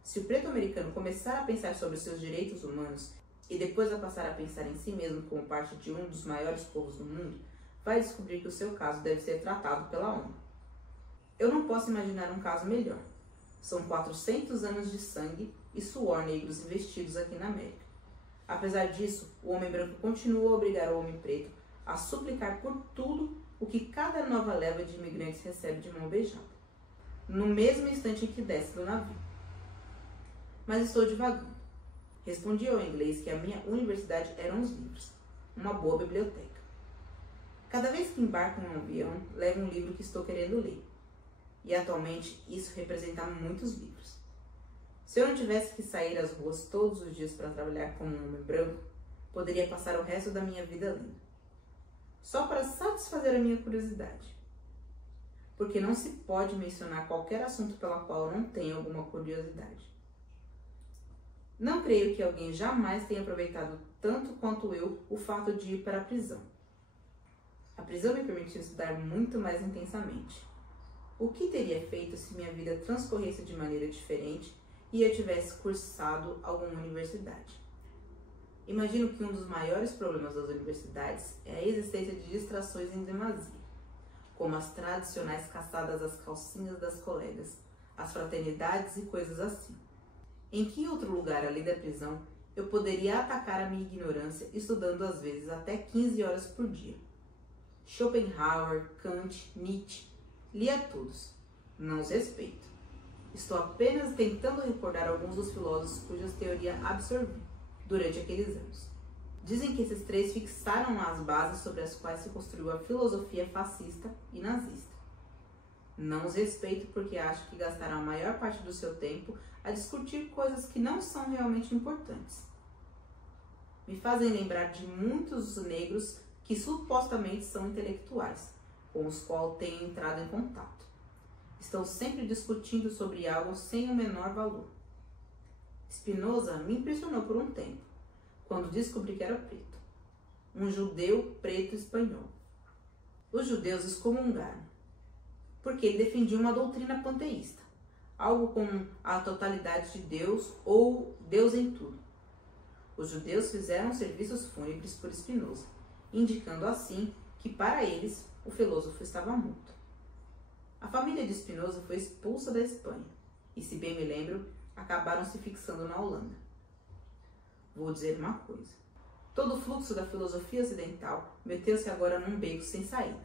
Se o preto americano começar a pensar sobre os seus direitos humanos e depois a passar a pensar em si mesmo como parte de um dos maiores povos do mundo, vai descobrir que o seu caso deve ser tratado pela ONU. Eu não posso imaginar um caso melhor. São 400 anos de sangue e suor negros investidos aqui na América. Apesar disso, o homem branco continua a obrigar o homem preto a suplicar por tudo o que cada nova leva de imigrantes recebe de mão beijada, no mesmo instante em que desce do navio. Mas estou divagando. Respondi ao inglês que a minha universidade eram os livros, uma boa biblioteca. Cada vez que embarco em um avião, levo um livro que estou querendo ler. E atualmente isso representa muitos livros. Se eu não tivesse que sair às ruas todos os dias para trabalhar como um homem branco, poderia passar o resto da minha vida lendo. Só para satisfazer a minha curiosidade. Porque não se pode mencionar qualquer assunto pela qual eu não tenha alguma curiosidade. Não creio que alguém jamais tenha aproveitado tanto quanto eu o fato de ir para a prisão. A prisão me permitiu estudar muito mais intensamente. O que teria feito se minha vida transcorresse de maneira diferente e eu tivesse cursado alguma universidade? Imagino que um dos maiores problemas das universidades é a existência de distrações em demasia, como as tradicionais caçadas às calcinhas das colegas, as fraternidades e coisas assim. Em que outro lugar além da prisão eu poderia atacar a minha ignorância estudando às vezes até 15 horas por dia? Schopenhauer, Kant, Nietzsche, li a todos. Não os respeito. Estou apenas tentando recordar alguns dos filósofos cujas teorias absorvi durante aqueles anos. Dizem que esses três fixaram as bases sobre as quais se construiu a filosofia fascista e nazista. Não os respeito porque acho que gastaram a maior parte do seu tempo a discutir coisas que não são realmente importantes. Me fazem lembrar de muitos negros que supostamente são intelectuais, com os quais tenho entrado em contato. Estão sempre discutindo sobre algo sem o menor valor. Spinoza me impressionou por um tempo, quando descobri que era preto. Um judeu preto espanhol. Os judeus excomungaram, porque ele defendia uma doutrina panteísta, algo como a totalidade de Deus ou Deus em tudo. Os judeus fizeram serviços fúnebres por Spinoza, indicando assim que para eles o filósofo estava morto. A família de Spinoza foi expulsa da Espanha e, se bem me lembro, acabaram se fixando na Holanda. Vou dizer uma coisa. Todo o fluxo da filosofia ocidental meteu-se agora num beco sem saída.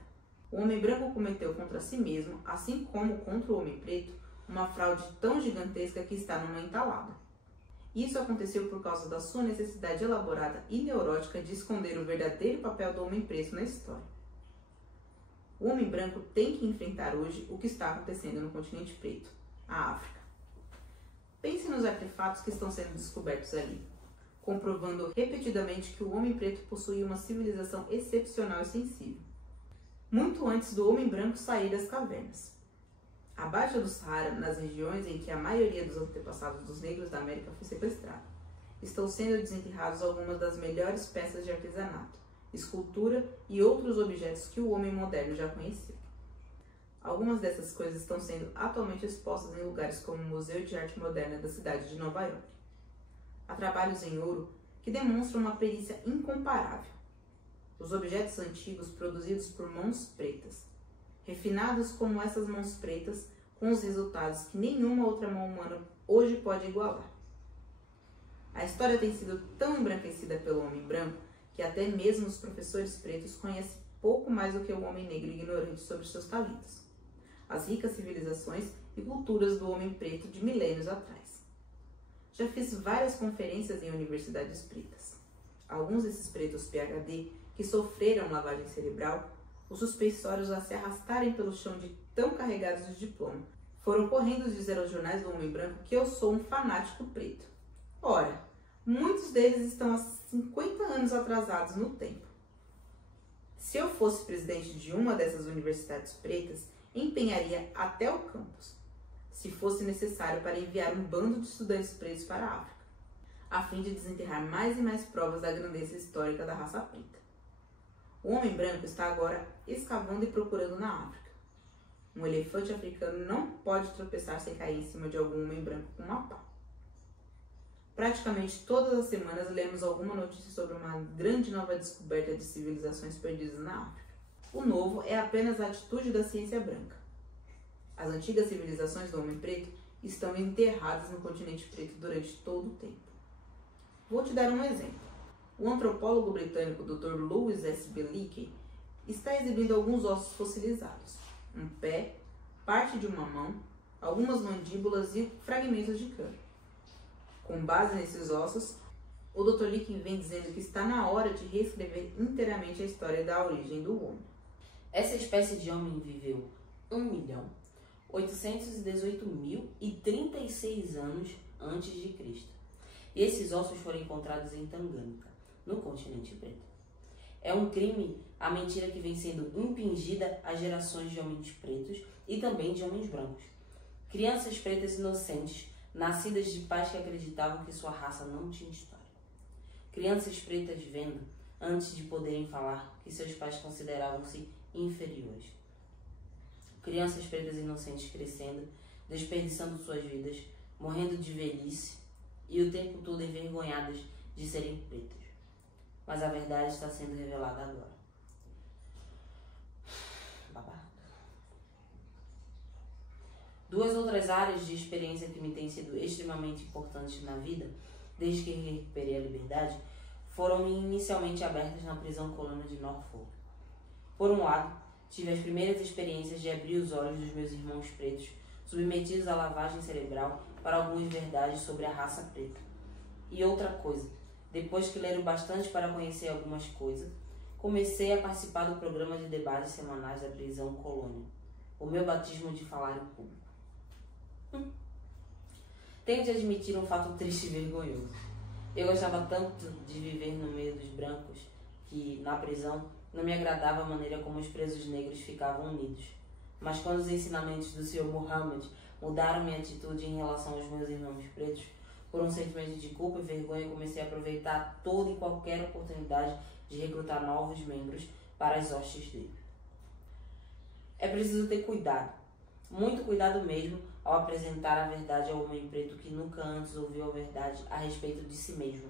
O homem branco cometeu contra si mesmo, assim como contra o homem preto, uma fraude tão gigantesca que está numa entalada. Isso aconteceu por causa da sua necessidade elaborada e neurótica de esconder o verdadeiro papel do homem preto na história. O homem branco tem que enfrentar hoje o que está acontecendo no continente preto, a África. Pense nos artefatos que estão sendo descobertos ali, comprovando repetidamente que o homem preto possui uma civilização excepcional e sensível, muito antes do homem branco sair das cavernas. Abaixo do Saara, nas regiões em que a maioria dos antepassados dos negros da América foi sequestrada, estão sendo desenterrados algumas das melhores peças de artesanato, escultura e outros objetos que o homem moderno já conheceu. Algumas dessas coisas estão sendo atualmente expostas em lugares como o Museu de Arte Moderna da cidade de Nova York. Há trabalhos em ouro que demonstram uma perícia incomparável. Os objetos antigos produzidos por mãos pretas, refinados como essas mãos pretas, com os resultados que nenhuma outra mão humana hoje pode igualar. A história tem sido tão embranquecida pelo homem branco que até mesmo os professores pretos conhecem pouco mais do que o homem negro ignorante sobre seus talentos, as ricas civilizações e culturas do homem preto de milênios atrás. Já fiz várias conferências em universidades pretas. Alguns desses pretos PhD que sofreram lavagem cerebral, os suspensórios a se arrastarem pelo chão de tão carregados de diploma, foram correndo dizer aos jornais do homem branco que eu sou um fanático preto. Ora, muitos deles estão há 50 anos atrasados no tempo. Se eu fosse presidente de uma dessas universidades pretas, empenharia até o campus, se fosse necessário para enviar um bando de estudantes pretos para a África, a fim de desenterrar mais e mais provas da grandeza histórica da raça preta. O homem branco está agora escavando e procurando na África. Um elefante africano não pode tropeçar sem cair em cima de algum homem branco com uma pá. Praticamente todas as semanas lemos alguma notícia sobre uma grande nova descoberta de civilizações perdidas na África. O novo é apenas a atitude da ciência branca. As antigas civilizações do homem preto estão enterradas no continente preto durante todo o tempo. Vou te dar um exemplo. O antropólogo britânico Dr. Louis S. Leakey está exibindo alguns ossos fossilizados, um pé, parte de uma mão, algumas mandíbulas e fragmentos de crânio. Com base nesses ossos, o Dr. Leakey vem dizendo que está na hora de reescrever inteiramente a história da origem do homem. Essa espécie de homem viveu 1.818.036 anos antes de Cristo. E esses ossos foram encontrados em Tanganyika, no continente preto. É um crime a mentira que vem sendo impingida às gerações de homens pretos e também de homens brancos. Crianças pretas inocentes, nascidas de pais que acreditavam que sua raça não tinha história. Crianças pretas vendo, antes de poderem falar, que seus pais consideravam-se inferiores. Crianças pretas inocentes crescendo, desperdiçando suas vidas, morrendo de velhice e o tempo todo envergonhadas de serem pretas. Mas a verdade está sendo revelada agora. Babado. Duas outras áreas de experiência que me têm sido extremamente importantes na vida, desde que recuperei a liberdade, foram inicialmente abertas na prisão colônia de Norfolk. Por um lado, tive as primeiras experiências de abrir os olhos dos meus irmãos pretos submetidos à lavagem cerebral para algumas verdades sobre a raça preta. E outra coisa, depois que leram bastante para conhecer algumas coisas, comecei a participar do programa de debates semanais da prisão Colônia, o meu batismo de falar em público. Tenho de admitir um fato triste e vergonhoso. Eu gostava tanto de viver no meio dos brancos que, na prisão, não me agradava a maneira como os presos negros ficavam unidos. Mas quando os ensinamentos do Sr. Muhammad mudaram minha atitude em relação aos meus irmãos pretos, por um sentimento de culpa e vergonha, comecei a aproveitar toda e qualquer oportunidade de recrutar novos membros para as hostes dele. É preciso ter cuidado, muito cuidado mesmo, ao apresentar a verdade ao homem preto que nunca antes ouviu a verdade a respeito de si mesmo,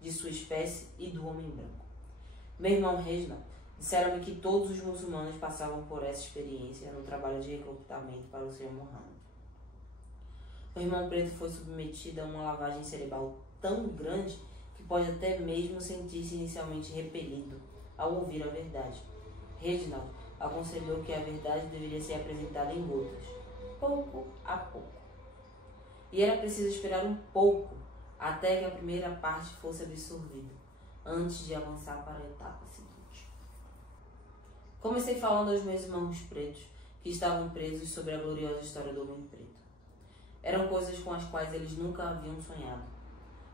de sua espécie e do homem branco. Meu irmão Reginald disseram-me que todos os muçulmanos passavam por essa experiência no trabalho de recrutamento para o Sr. Muhammad. O irmão preto foi submetido a uma lavagem cerebral tão grande que pode até mesmo sentir-se inicialmente repelido ao ouvir a verdade. Reginald aconselhou que a verdade deveria ser apresentada em gotas, pouco a pouco. E era preciso esperar um pouco até que a primeira parte fosse absorvida, antes de avançar para a etapa seguinte. Comecei falando aos meus irmãos pretos que estavam presos sobre a gloriosa história do homem preto. Eram coisas com as quais eles nunca haviam sonhado.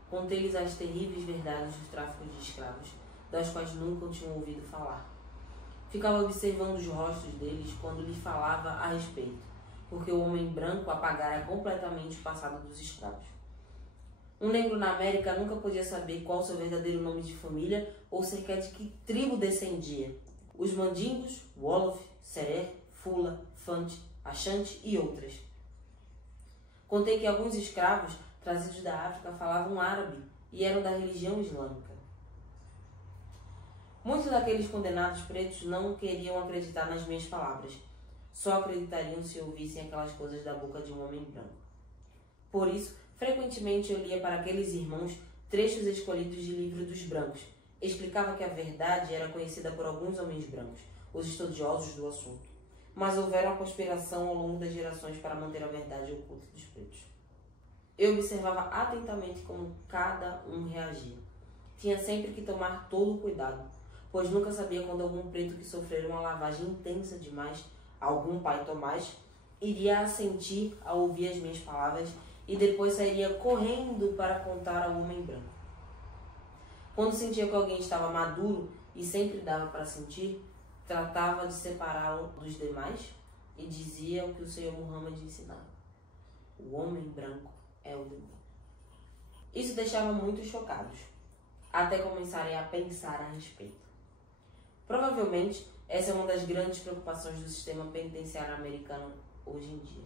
Contei-lhes as terríveis verdades dos tráficos de escravos, das quais nunca tinham ouvido falar. Ficava observando os rostos deles quando lhe falava a respeito, porque o homem branco apagara completamente o passado dos escravos. Um negro na América nunca podia saber qual seu verdadeiro nome de família ou sequer de que tribo descendia. Os mandingos, Wolof, Serer, Fula, Fante, Achante e outras. Contei que alguns escravos trazidos da África falavam árabe e eram da religião islâmica. Muitos daqueles condenados pretos não queriam acreditar nas minhas palavras. Só acreditariam se ouvissem aquelas coisas da boca de um homem branco. Por isso, frequentemente eu lia para aqueles irmãos trechos escolhidos de livros dos brancos. Explicava que a verdade era conhecida por alguns homens brancos, os estudiosos do assunto. Mas houvera uma conspiração ao longo das gerações para manter a verdade oculta dos pretos. Eu observava atentamente como cada um reagia. Tinha sempre que tomar todo o cuidado, pois nunca sabia quando algum preto que sofrera uma lavagem intensa demais, algum pai Tomás, iria assentir ao ouvir as minhas palavras e depois sairia correndo para contar ao homem branco. Quando sentia que alguém estava maduro, e sempre dava para sentir, tratava de separá-lo dos demais e dizia o que o Sr. Muhammad ensinava: o homem branco é o demônio. Isso deixava muitos chocados, até começarem a pensar a respeito. Provavelmente, essa é uma das grandes preocupações do sistema penitenciário americano hoje em dia.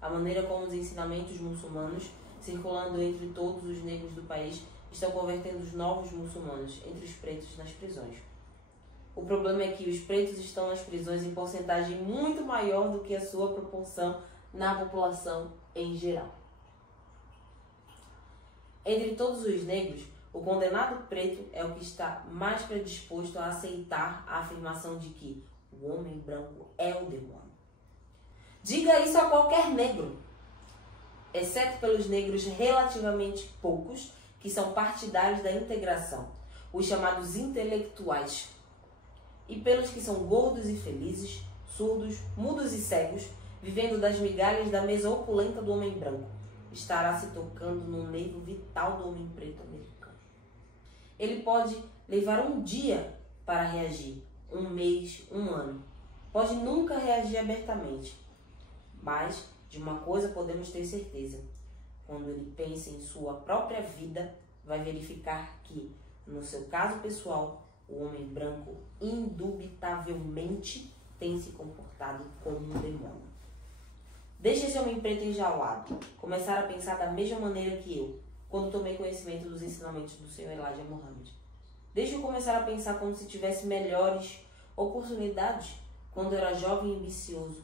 A maneira como os ensinamentos muçulmanos, circulando entre todos os negros do país, estão convertendo os novos muçulmanos entre os pretos nas prisões. O problema é que os pretos estão nas prisões em porcentagem muito maior do que a sua proporção na população em geral. Entre todos os negros, o condenado preto é o que está mais predisposto a aceitar a afirmação de que o homem branco é o demônio. Diga isso a qualquer negro, exceto pelos negros relativamente poucos que são partidários da integração, os chamados intelectuais, e pelos que são gordos e felizes, surdos, mudos e cegos, vivendo das migalhas da mesa opulenta do homem branco, estará se tocando no nervo vital do homem preto americano. Ele pode levar um dia para reagir, um mês, um ano. Pode nunca reagir abertamente. Mas de uma coisa podemos ter certeza: quando ele pensa em sua própria vida, vai verificar que, no seu caso pessoal, o homem branco indubitavelmente tem se comportado como um demônio. Deixe esse homem preto enjaulado começar a pensar da mesma maneira que eu, quando tomei conhecimento dos ensinamentos do Sr. Elijah Muhammad. Deixe-o começar a pensar como se tivesse melhores oportunidades quando era jovem e ambicioso.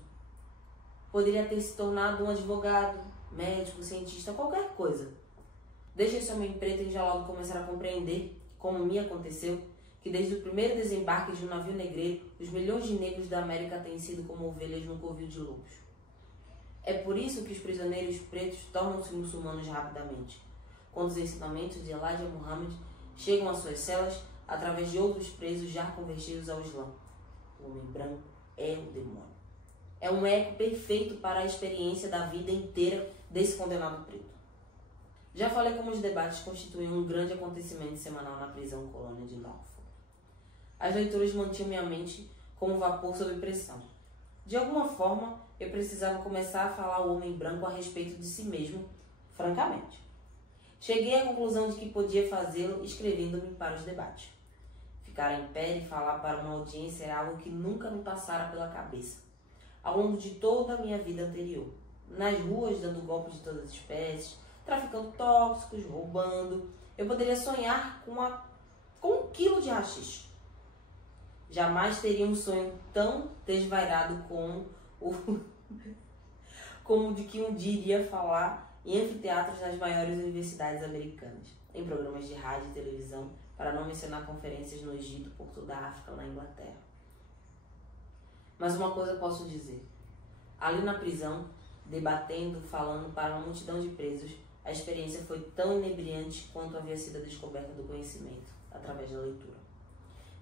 Poderia ter se tornado um advogado, médico, cientista, qualquer coisa. Deixe esse homem preto enjaulado começar a compreender, como me aconteceu, que desde o primeiro desembarque de um navio negreiro, os milhões de negros da América têm sido como ovelhas num covil de lobos. É por isso que os prisioneiros pretos tornam-se muçulmanos rapidamente, quando os ensinamentos de Elijah Muhammad chegam às suas celas através de outros presos já convertidos ao Islã. O homem branco é o demônio. É um eco perfeito para a experiência da vida inteira desse condenado preto. Já falei como os debates constituíam um grande acontecimento semanal na prisão colônia de Norfolk. As leituras mantinham minha mente como vapor sob pressão. De alguma forma, eu precisava começar a falar ao homem branco a respeito de si mesmo, francamente. Cheguei à conclusão de que podia fazê-lo escrevendo-me para os debates. Ficar em pé e falar para uma audiência era algo que nunca me passara pela cabeça, ao longo de toda a minha vida anterior. Nas ruas, dando golpes de todas as espécies, traficando tóxicos, roubando, eu poderia sonhar com 1 quilo de haxixe. Jamais teria um sonho tão desvairado como o de que um dia iria falar em anfiteatros das maiores universidades americanas, em programas de rádio e televisão, para não mencionar conferências no Egito, por toda a África, na Inglaterra. Mas uma coisa posso dizer. Ali na prisão, debatendo, falando para uma multidão de presos, a experiência foi tão inebriante quanto havia sido a descoberta do conhecimento, através da leitura.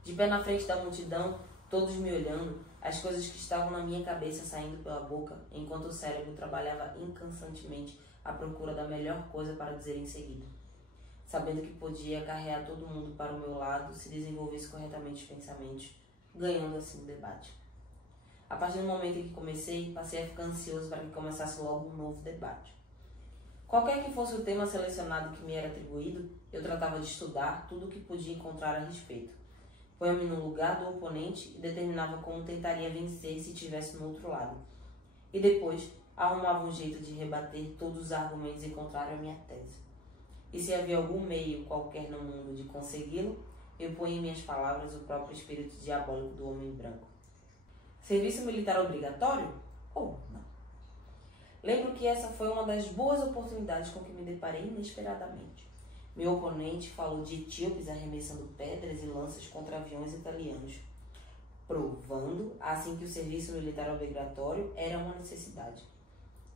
De pé na frente da multidão, todos me olhando, as coisas que estavam na minha cabeça saindo pela boca, enquanto o cérebro trabalhava incessantemente à procura da melhor coisa para dizer em seguida. Sabendo que podia carregar todo mundo para o meu lado se desenvolvesse corretamente os pensamentos, ganhando assim o debate. A partir do momento em que comecei, passei a ficar ansioso para que começasse logo um novo debate. Qualquer que fosse o tema selecionado que me era atribuído, eu tratava de estudar tudo o que podia encontrar a respeito. Põe-me no lugar do oponente e determinava como tentaria vencer se estivesse no outro lado. E depois, arrumava um jeito de rebater todos os argumentos em contrário à minha tese. E se havia algum meio qualquer no mundo de consegui-lo, eu ponho em minhas palavras o próprio espírito diabólico do homem branco. Serviço militar obrigatório? Ou não? Lembro que essa foi uma das boas oportunidades com que me deparei inesperadamente. Meu oponente falou de etíopes arremessando pedras e lanças contra aviões italianos, provando assim que o serviço militar obrigatório era uma necessidade.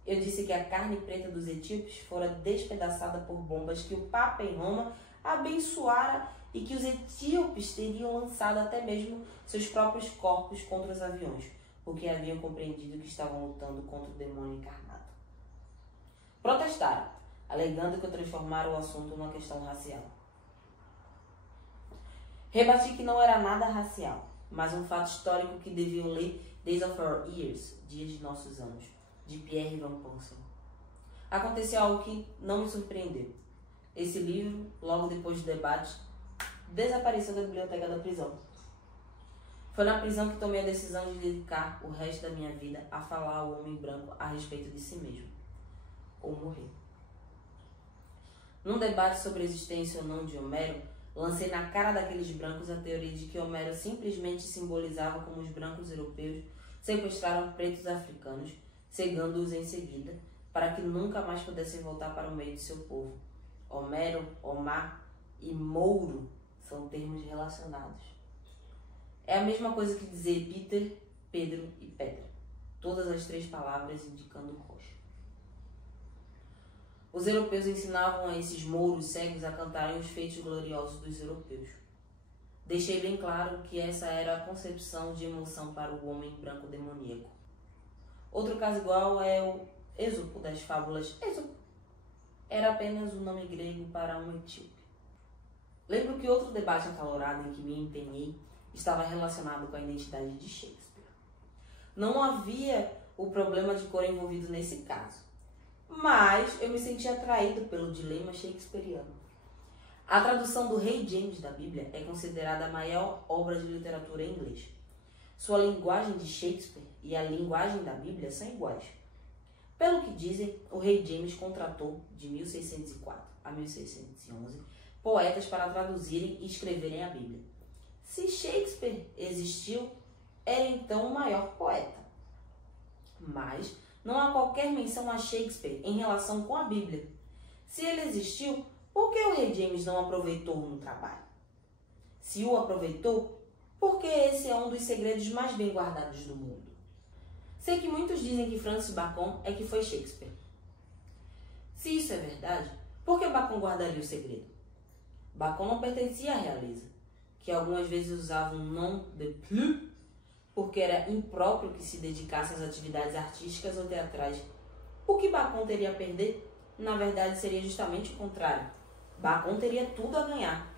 Eu disse que a carne preta dos etíopes fora despedaçada por bombas que o Papa em Roma abençoara e que os etíopes teriam lançado até mesmo seus próprios corpos contra os aviões, porque haviam compreendido que estavam lutando contra o demônio encarnado. Protestaram, alegando que eu transformara o assunto numa questão racial. Rebati que não era nada racial, mas um fato histórico que deviam ler Days of Our Years, Dias de Nossos Anos, de Pierre Van Ponsen. Aconteceu algo que não me surpreendeu. Esse livro, logo depois do debate, desapareceu da biblioteca da prisão. Foi na prisão que tomei a decisão de dedicar o resto da minha vida a falar ao homem branco a respeito de si mesmo, ou morrer. Num debate sobre a existência ou não de Homero, lancei na cara daqueles brancos a teoria de que Homero simplesmente simbolizava como os brancos europeus sequestraram pretos africanos, cegando-os em seguida, para que nunca mais pudessem voltar para o meio de seu povo. Homero, Omar e Mouro são termos relacionados. É a mesma coisa que dizer Peter, Pedro e Pedra, todas as 3 palavras indicando rocha. Os europeus ensinavam a esses mouros cegos a cantarem os feitos gloriosos dos europeus. Deixei bem claro que essa era a concepção de emoção para o homem branco demoníaco. Outro caso igual é o Ésopo das fábulas Ésopo. Era apenas um nome grego para um etíope. Lembro que outro debate acalorado em que me empenhei estava relacionado com a identidade de Shakespeare. Não havia o problema de cor envolvido nesse caso, mas eu me senti atraído pelo dilema shakespeariano. A tradução do Rei James da Bíblia é considerada a maior obra de literatura em inglês. Sua linguagem de Shakespeare e a linguagem da Bíblia são iguais. Pelo que dizem, o Rei James contratou, de 1604 a 1611, poetas para traduzirem e escreverem a Bíblia. Se Shakespeare existiu, era então o maior poeta. Mas não há qualquer menção a Shakespeare em relação com a Bíblia. Se ele existiu, por que o Rei James não aproveitou no trabalho? Se o aproveitou, por que esse é um dos segredos mais bem guardados do mundo? Sei que muitos dizem que Francis Bacon é que foi Shakespeare. Se isso é verdade, por que Bacon guardaria o segredo? Bacon não pertencia à realeza, que algumas vezes usava um nom de plume, porque era impróprio que se dedicasse às atividades artísticas ou teatrais. O que Bacon teria a perder? Na verdade, seria justamente o contrário. Bacon teria tudo a ganhar.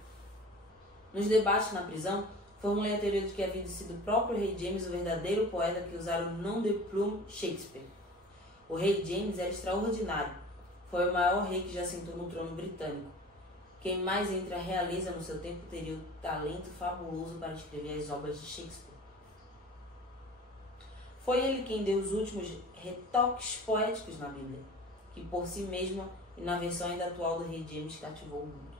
Nos debates na prisão, formulei a teoria de que havia sido o próprio rei James o verdadeiro poeta que usara o nom de plume Shakespeare. O rei James era extraordinário. Foi o maior rei que já sentou no trono britânico. Quem mais entre a realeza no seu tempo teria o talento fabuloso para escrever as obras de Shakespeare? Foi ele quem deu os últimos retoques poéticos na Bíblia, que por si mesma e na versão ainda atual do rei James cativou o mundo.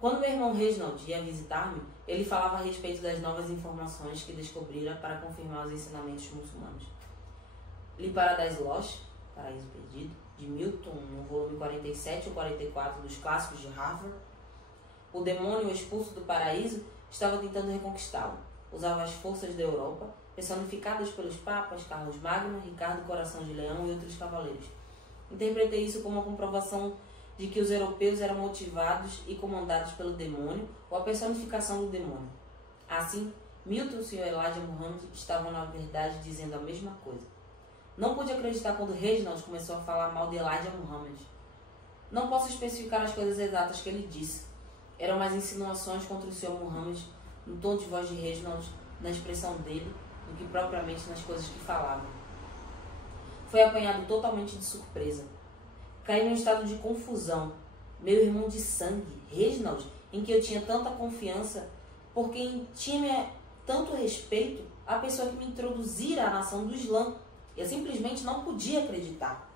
Quando meu irmão Reginald ia visitar-me, ele falava a respeito das novas informações que descobrira para confirmar os ensinamentos muçulmanos. Li Paradise Lost, Paraíso Perdido, de Milton, no volume 47 ou 44 dos clássicos de Harvard. O demônio expulso do paraíso estava tentando reconquistá-lo. Usava as forças da Europa, personificadas pelos papas Carlos Magno, Ricardo Coração de Leão e outros cavaleiros. Interpretei isso como uma comprovação de que os europeus eram motivados e comandados pelo demônio ou a personificação do demônio. Assim, Milton e o Sr. Elijah Muhammad estavam na verdade dizendo a mesma coisa. Não pude acreditar quando Reginald começou a falar mal de Elijah Muhammad. Não posso especificar as coisas exatas que ele disse. Eram mais insinuações contra o Sr. Muhammad, no tom de voz de Reginald, na expressão dele, do que propriamente nas coisas que falava. Foi apanhado totalmente de surpresa. Caí num estado de confusão. Meu irmão de sangue, Reginald, em que eu tinha tanta confiança, por quem tinha tanto respeito, a pessoa que me introduzira à nação do Islã. Eu simplesmente não podia acreditar.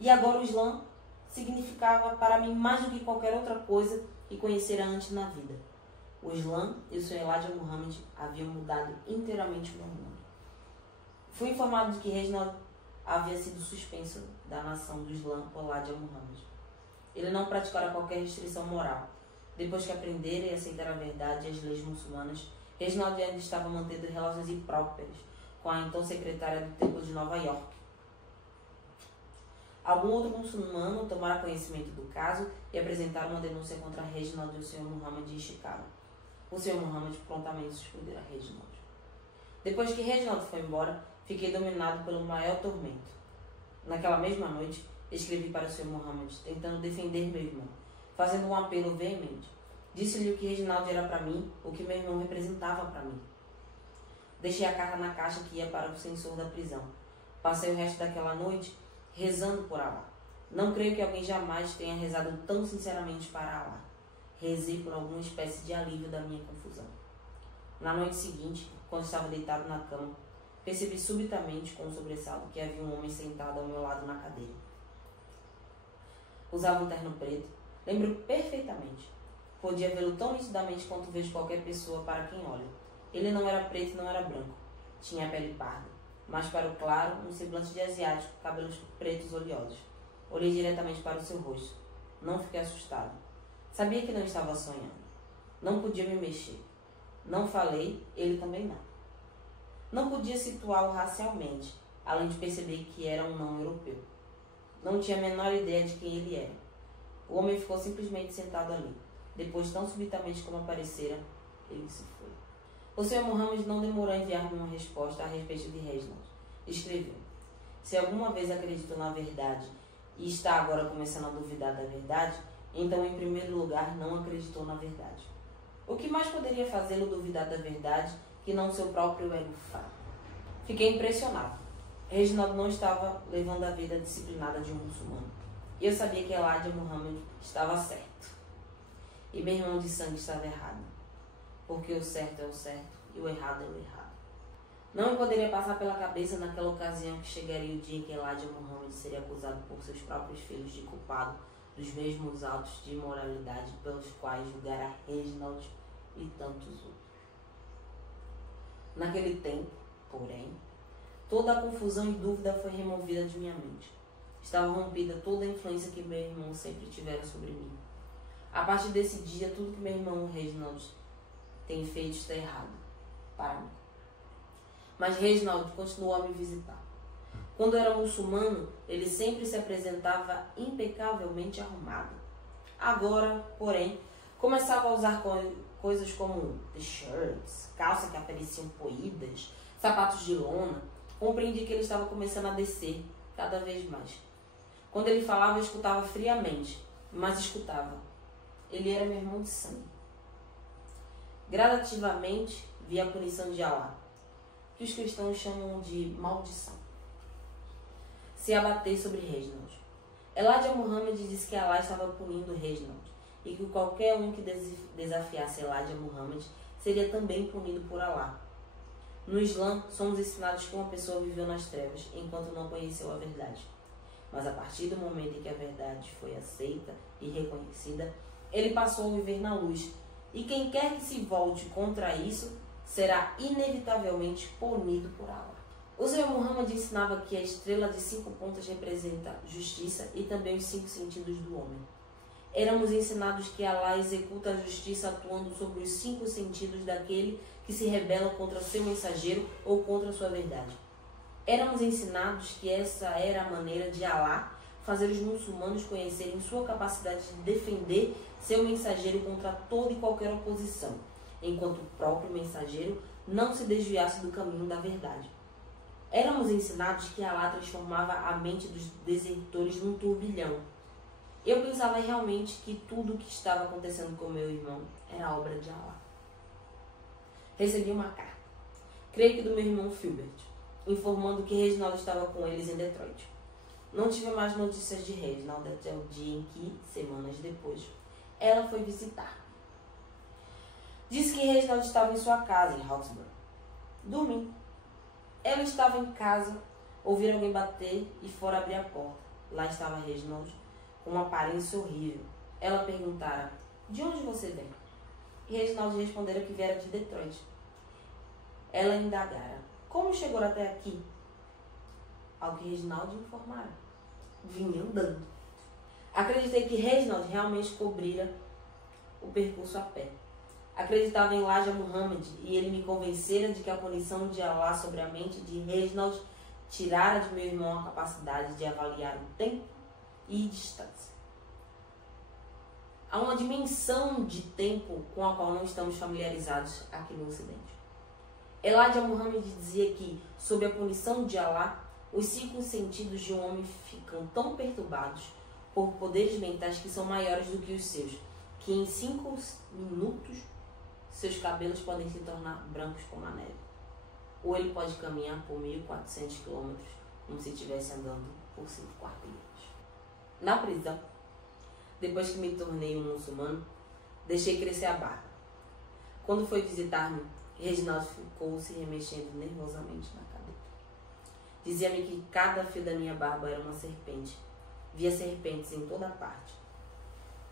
E agora o Islã significava para mim mais do que qualquer outra coisa que conhecera antes na vida. O Islã e o Sr. Elijah Muhammad haviam mudado inteiramente o meu mundo. Fui informado de que Reginald havia sido suspenso da nação do Islã por Elijah Muhammad. Ele não praticara qualquer restrição moral. Depois que aprendera e aceitara a verdade e as leis muçulmanas, Reginald ainda estava mantendo relações impróprias com a então secretária do Templo de Nova York. Algum outro muçulmano tomara conhecimento do caso e apresentaram uma denúncia contra Reginald e o Sr. Muhammad em Chicago. O Sr. Muhammad prontamente suspendera Reginald. Depois que Reginald foi embora, fiquei dominado pelo maior tormento. Naquela mesma noite, escrevi para o Sr. Muhammad, tentando defender meu irmão, fazendo um apelo veemente. Disse-lhe o que Reginald era para mim, o que meu irmão representava para mim. Deixei a carta na caixa que ia para o censor da prisão. Passei o resto daquela noite rezando por Allah. Não creio que alguém jamais tenha rezado tão sinceramente para Allah. Rezei por alguma espécie de alívio da minha confusão. Na noite seguinte, quando estava deitado na cama, percebi subitamente com um sobressalto que havia um homem sentado ao meu lado na cadeira. Usava um terno preto. Lembro perfeitamente. Podia vê-lo tão nitidamente quanto vejo qualquer pessoa para quem olha. Ele não era preto e não era branco. Tinha a pele parda, mas para o claro, um semblante de asiático, cabelos pretos oleosos. Olhei diretamente para o seu rosto. Não fiquei assustado. Sabia que não estava sonhando. Não podia me mexer. Não falei, ele também não. Não podia situá-lo racialmente, além de perceber que era um não europeu. Não tinha a menor ideia de quem ele era. O homem ficou simplesmente sentado ali. Depois, tão subitamente como aparecera, ele se foi. O Sr. Muhammad não demorou a enviar-me uma resposta a respeito de Reginald. Escreveu: se alguma vez acreditou na verdade e está agora começando a duvidar da verdade, então, em primeiro lugar, não acreditou na verdade. O que mais poderia fazê-lo duvidar da verdade que não seu próprio ego fraco? Fiquei impressionado. Reginald não estava levando a vida disciplinada de um muçulmano. Eu sabia que Elijah Muhammad estava certo. E meu irmão de sangue estava errado. Porque o certo é o certo e o errado é o errado. Não me poderia passar pela cabeça naquela ocasião que chegaria o dia em que Elijah Muhammad seria acusado por seus próprios filhos de culpado dos mesmos atos de imoralidade pelos quais julgara Reginald e tantos outros. Naquele tempo, porém, toda a confusão e dúvida foi removida de minha mente. Estava rompida toda a influência que meu irmão sempre tivera sobre mim. A partir desse dia, tudo que meu irmão Reginald tem feito está errado, para mim. mas Reginald continuou a me visitar. Quando era muçulmano, ele sempre se apresentava impecavelmente arrumado. Agora, porém, começava a usar coisas como t-shirts, calças que apareciam poídas, sapatos de lona. Compreendi que ele estava começando a descer cada vez mais. Quando ele falava, eu escutava friamente, mas escutava. Ele era meu irmão de sangue. Gradativamente, vi a punição de Alá, que os cristãos chamam de maldição, se abater sobre Reginald. Elijah Muhammad disse que Alá estava punindo Reginald e que qualquer um que desafiasse Elijah Muhammad seria também punido por Alá. No Islã, somos ensinados que uma pessoa viveu nas trevas enquanto não conheceu a verdade. Mas a partir do momento em que a verdade foi aceita e reconhecida, ele passou a viver na luz. E quem quer que se volte contra isso será inevitavelmente punido por Alá. O Senhor Muhammad ensinava que a estrela de 5 pontas representa justiça e também os 5 sentidos do homem. Éramos ensinados que Alá executa a justiça atuando sobre os 5 sentidos daquele que se rebela contra seu mensageiro ou contra sua verdade. Éramos ensinados que essa era a maneira de Alá fazer os muçulmanos conhecerem sua capacidade de defender seu mensageiro contra toda e qualquer oposição, enquanto o próprio mensageiro não se desviasse do caminho da verdade. Éramos ensinados que Alá transformava a mente dos desertores num turbilhão. Eu pensava realmente que tudo o que estava acontecendo com meu irmão era obra de Alá. Recebi uma carta, creio que do meu irmão Filbert, informando que Reginald estava com eles em Detroit. Não tive mais notícias de Reginald até o dia em que, semanas depois, ela foi visitar. Disse que Reginald estava em sua casa, em Hawkesbury, dormindo. Ela estava em casa, ouviram alguém bater e fora abrir a porta. Lá estava Reginald, com uma aparência horrível. Ela perguntara, de onde você vem? E Reginald respondera que viera de Detroit. Ela indagara, como chegou até aqui? Ao que Reginald informara, vinha andando. Acreditei que Reginald realmente cobrira o percurso a pé. Acreditava em Elijah Muhammad e ele me convencera de que a punição de Alá sobre a mente de Reginald tirara de meu irmão a capacidade de avaliar o tempo e distância. Há uma dimensão de tempo com a qual não estamos familiarizados aqui no Ocidente. Elijah Muhammad dizia que, sob a punição de Alá, os 5 sentidos de um homem ficam tão perturbados por poderes mentais que são maiores do que os seus, que em 5 minutos seus cabelos podem se tornar brancos como a neve. Ou ele pode caminhar por 1.400 quilômetros como se estivesse andando por 5 quarteirões. Na prisão, depois que me tornei um muçulmano, deixei crescer a barba. Quando foi visitar-me, Reginald ficou se remexendo nervosamente na cadeira. Dizia-me que cada fio da minha barba era uma serpente. Via serpentes em toda parte.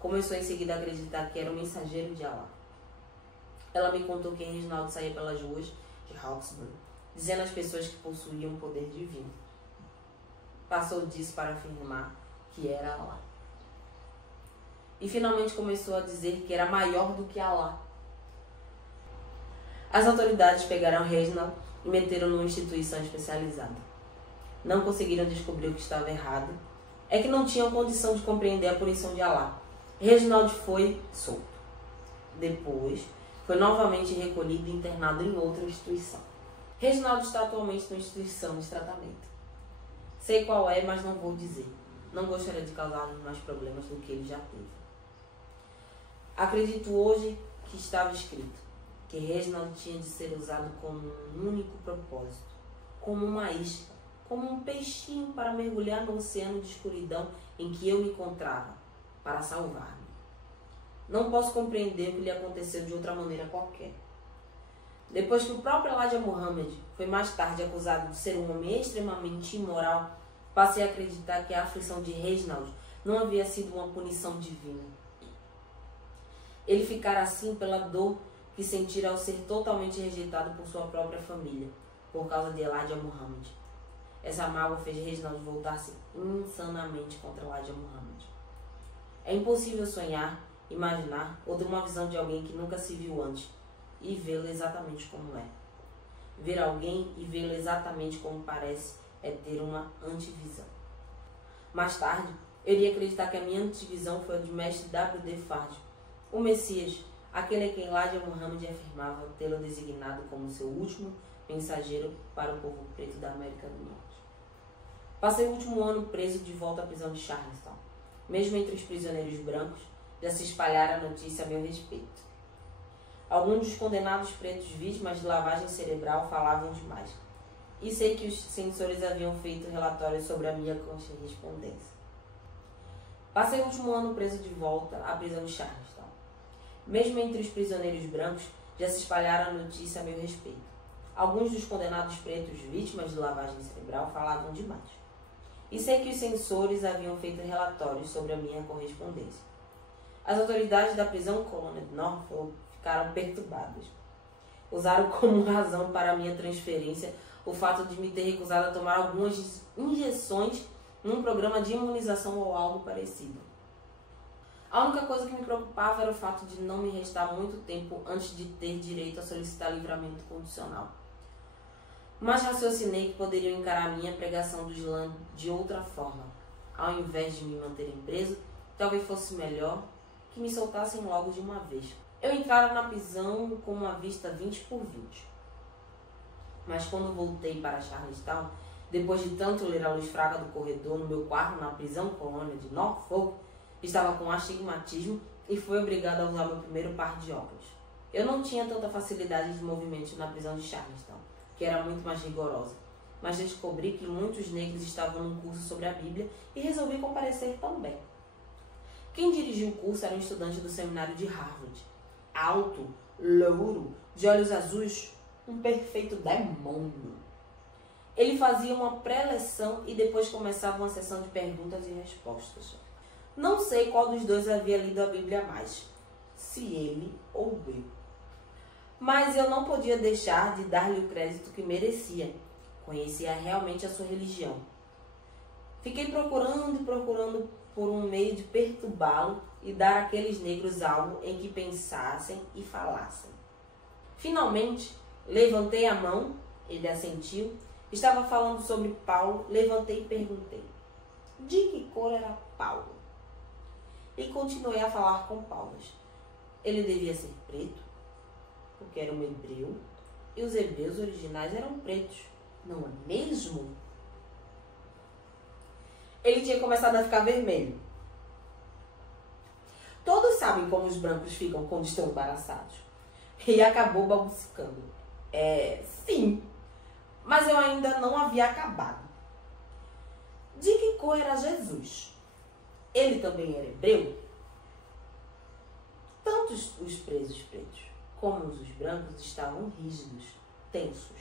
Começou em seguida a acreditar que era o mensageiro de Alá. Ela me contou que Reginald saía pelas ruas de Hawkesbury, dizendo às pessoas que possuíam um poder divino. Passou disso para afirmar que era Alá. E finalmente começou a dizer que era maior do que Alá. As autoridades pegaram Reginald e meteram numa instituição especializada. Não conseguiram descobrir o que estava errado. É que não tinham condição de compreender a punição de Alá. Reginald foi solto. Depois, foi novamente recolhido e internado em outra instituição. Reginald está atualmente numa instituição de tratamento. Sei qual é, mas não vou dizer. Não gostaria de causar-lhe mais problemas do que ele já teve. Acredito hoje que estava escrito que Reginald tinha de ser usado como um único propósito, como uma isca, como um peixinho para mergulhar no oceano de escuridão em que eu me encontrava, para salvar-me. Não posso compreender o que lhe aconteceu de outra maneira qualquer. Depois que o próprio Elijah Muhammad foi mais tarde acusado de ser um homem extremamente imoral, passei a acreditar que a aflição de Reginald não havia sido uma punição divina. Ele ficara assim pela dor que sentira ao ser totalmente rejeitado por sua própria família, por causa de Elijah Muhammad. Essa mágoa fez Reginald voltar-se insanamente contra Elijah Muhammad. É impossível sonhar, imaginar ou ter uma visão de alguém que nunca se viu antes e vê-lo exatamente como é. Ver alguém e vê-lo exatamente como parece é ter uma antivisão. Mais tarde, eu iria acreditar que a minha antivisão foi a de mestre W.D. Fard, o Messias, aquele a quem Elijah Muhammad afirmava tê-lo designado como seu último mensageiro para o povo preto da América do Norte. Passei o último ano preso de volta à prisão de Charlestown. Mesmo entre os prisioneiros brancos, já se espalhara a notícia a meu respeito. Alguns dos condenados pretos vítimas de lavagem cerebral falavam demais. E sei que os censores haviam feito relatórios sobre a minha correspondência. Passei o último ano preso de volta à prisão de Charlestown. Mesmo entre os prisioneiros brancos, já se espalhara a notícia a meu respeito. Alguns dos condenados pretos vítimas de lavagem cerebral falavam demais. E sei que os censores haviam feito relatórios sobre a minha correspondência. As autoridades da prisão colônia de Norfolk ficaram perturbadas. Usaram como razão para a minha transferência o fato de me ter recusado a tomar algumas injeções num programa de imunização ou algo parecido. A única coisa que me preocupava era o fato de não me restar muito tempo antes de ter direito a solicitar livramento condicional. Mas raciocinei que poderiam encarar a minha pregação do Islã de outra forma. Ao invés de me manterem preso, talvez fosse melhor que me soltassem logo de uma vez. Eu entrara na prisão com uma vista 20 por 20. Mas quando voltei para Charlestown, depois de tanto ler a luz fraca do corredor no meu quarto na prisão colônia de Norfolk, estava com astigmatismo e fui obrigado a usar meu primeiro par de óculos. Eu não tinha tanta facilidade de movimento na prisão de Charlestown, que era muito mais rigorosa, mas descobri que muitos negros estavam num curso sobre a Bíblia e resolvi comparecer também. Quem dirigia o curso era um estudante do seminário de Harvard, alto, louro, de olhos azuis, um perfeito demônio. Ele fazia uma pré-leção e depois começava uma sessão de perguntas e respostas. Não sei qual dos dois havia lido a Bíblia mais, se ele ou eu. Mas eu não podia deixar de dar-lhe o crédito que merecia. Conhecia realmente a sua religião. Fiquei procurando e procurando por um meio de perturbá-lo e dar àqueles negros algo em que pensassem e falassem. Finalmente, levantei a mão, ele assentiu, estava falando sobre Paulo, levantei e perguntei: de que cor era Paulo? E continuei a falar com Paulas. Ele devia ser preto, porque era um hebreu, e os hebreus originais eram pretos, não é mesmo? Ele tinha começado a ficar vermelho. Todos sabem como os brancos ficam quando estão embaraçados. E acabou balbuciando. Sim, mas eu ainda não havia acabado. De que cor era Jesus? Ele também era hebreu? Tanto os presos pretos como os brancos estavam rígidos, tensos.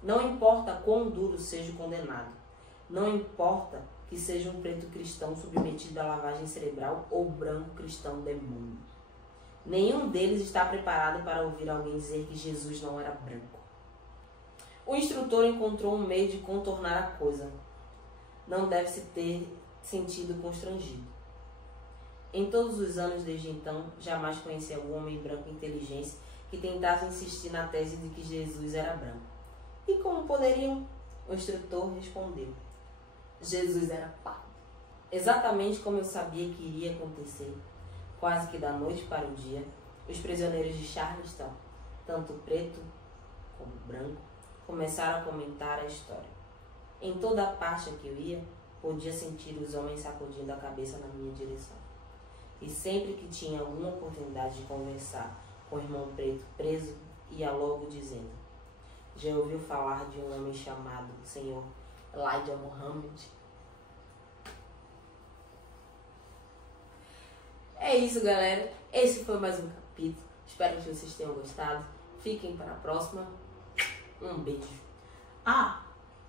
Não importa quão duro seja o condenado. Não importa que seja um preto cristão submetido à lavagem cerebral ou branco cristão demônio. Nenhum deles está preparado para ouvir alguém dizer que Jesus não era branco. O instrutor encontrou um meio de contornar a coisa. Não deve se ter sentido constrangido. Em todos os anos desde então, jamais conheci algum homem branco inteligente que tentasse insistir na tese de que Jesus era branco. E como poderiam? O instrutor respondeu: Jesus era pardo. Exatamente como eu sabia que iria acontecer, quase que da noite para o dia, os prisioneiros de Charlestown, tanto preto como branco, começaram a comentar a história. Em toda a parte que eu ia, podia sentir os homens sacudindo a cabeça na minha direção. E sempre que tinha alguma oportunidade de conversar com o irmão preto preso, ia logo dizendo: já ouviu falar de um homem chamado Senhor Elijah Muhammad? É isso, galera. Esse foi mais um capítulo. Espero que vocês tenham gostado. Fiquem para a próxima. Um beijo.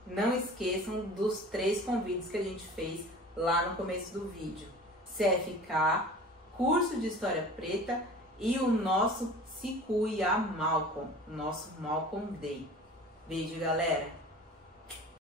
Não esqueçam dos 3 convites que a gente fez lá no começo do vídeo. CFK, curso de História Preta e o nosso Se Cuia Malcolm, nosso Malcolm Day. Beijo, galera!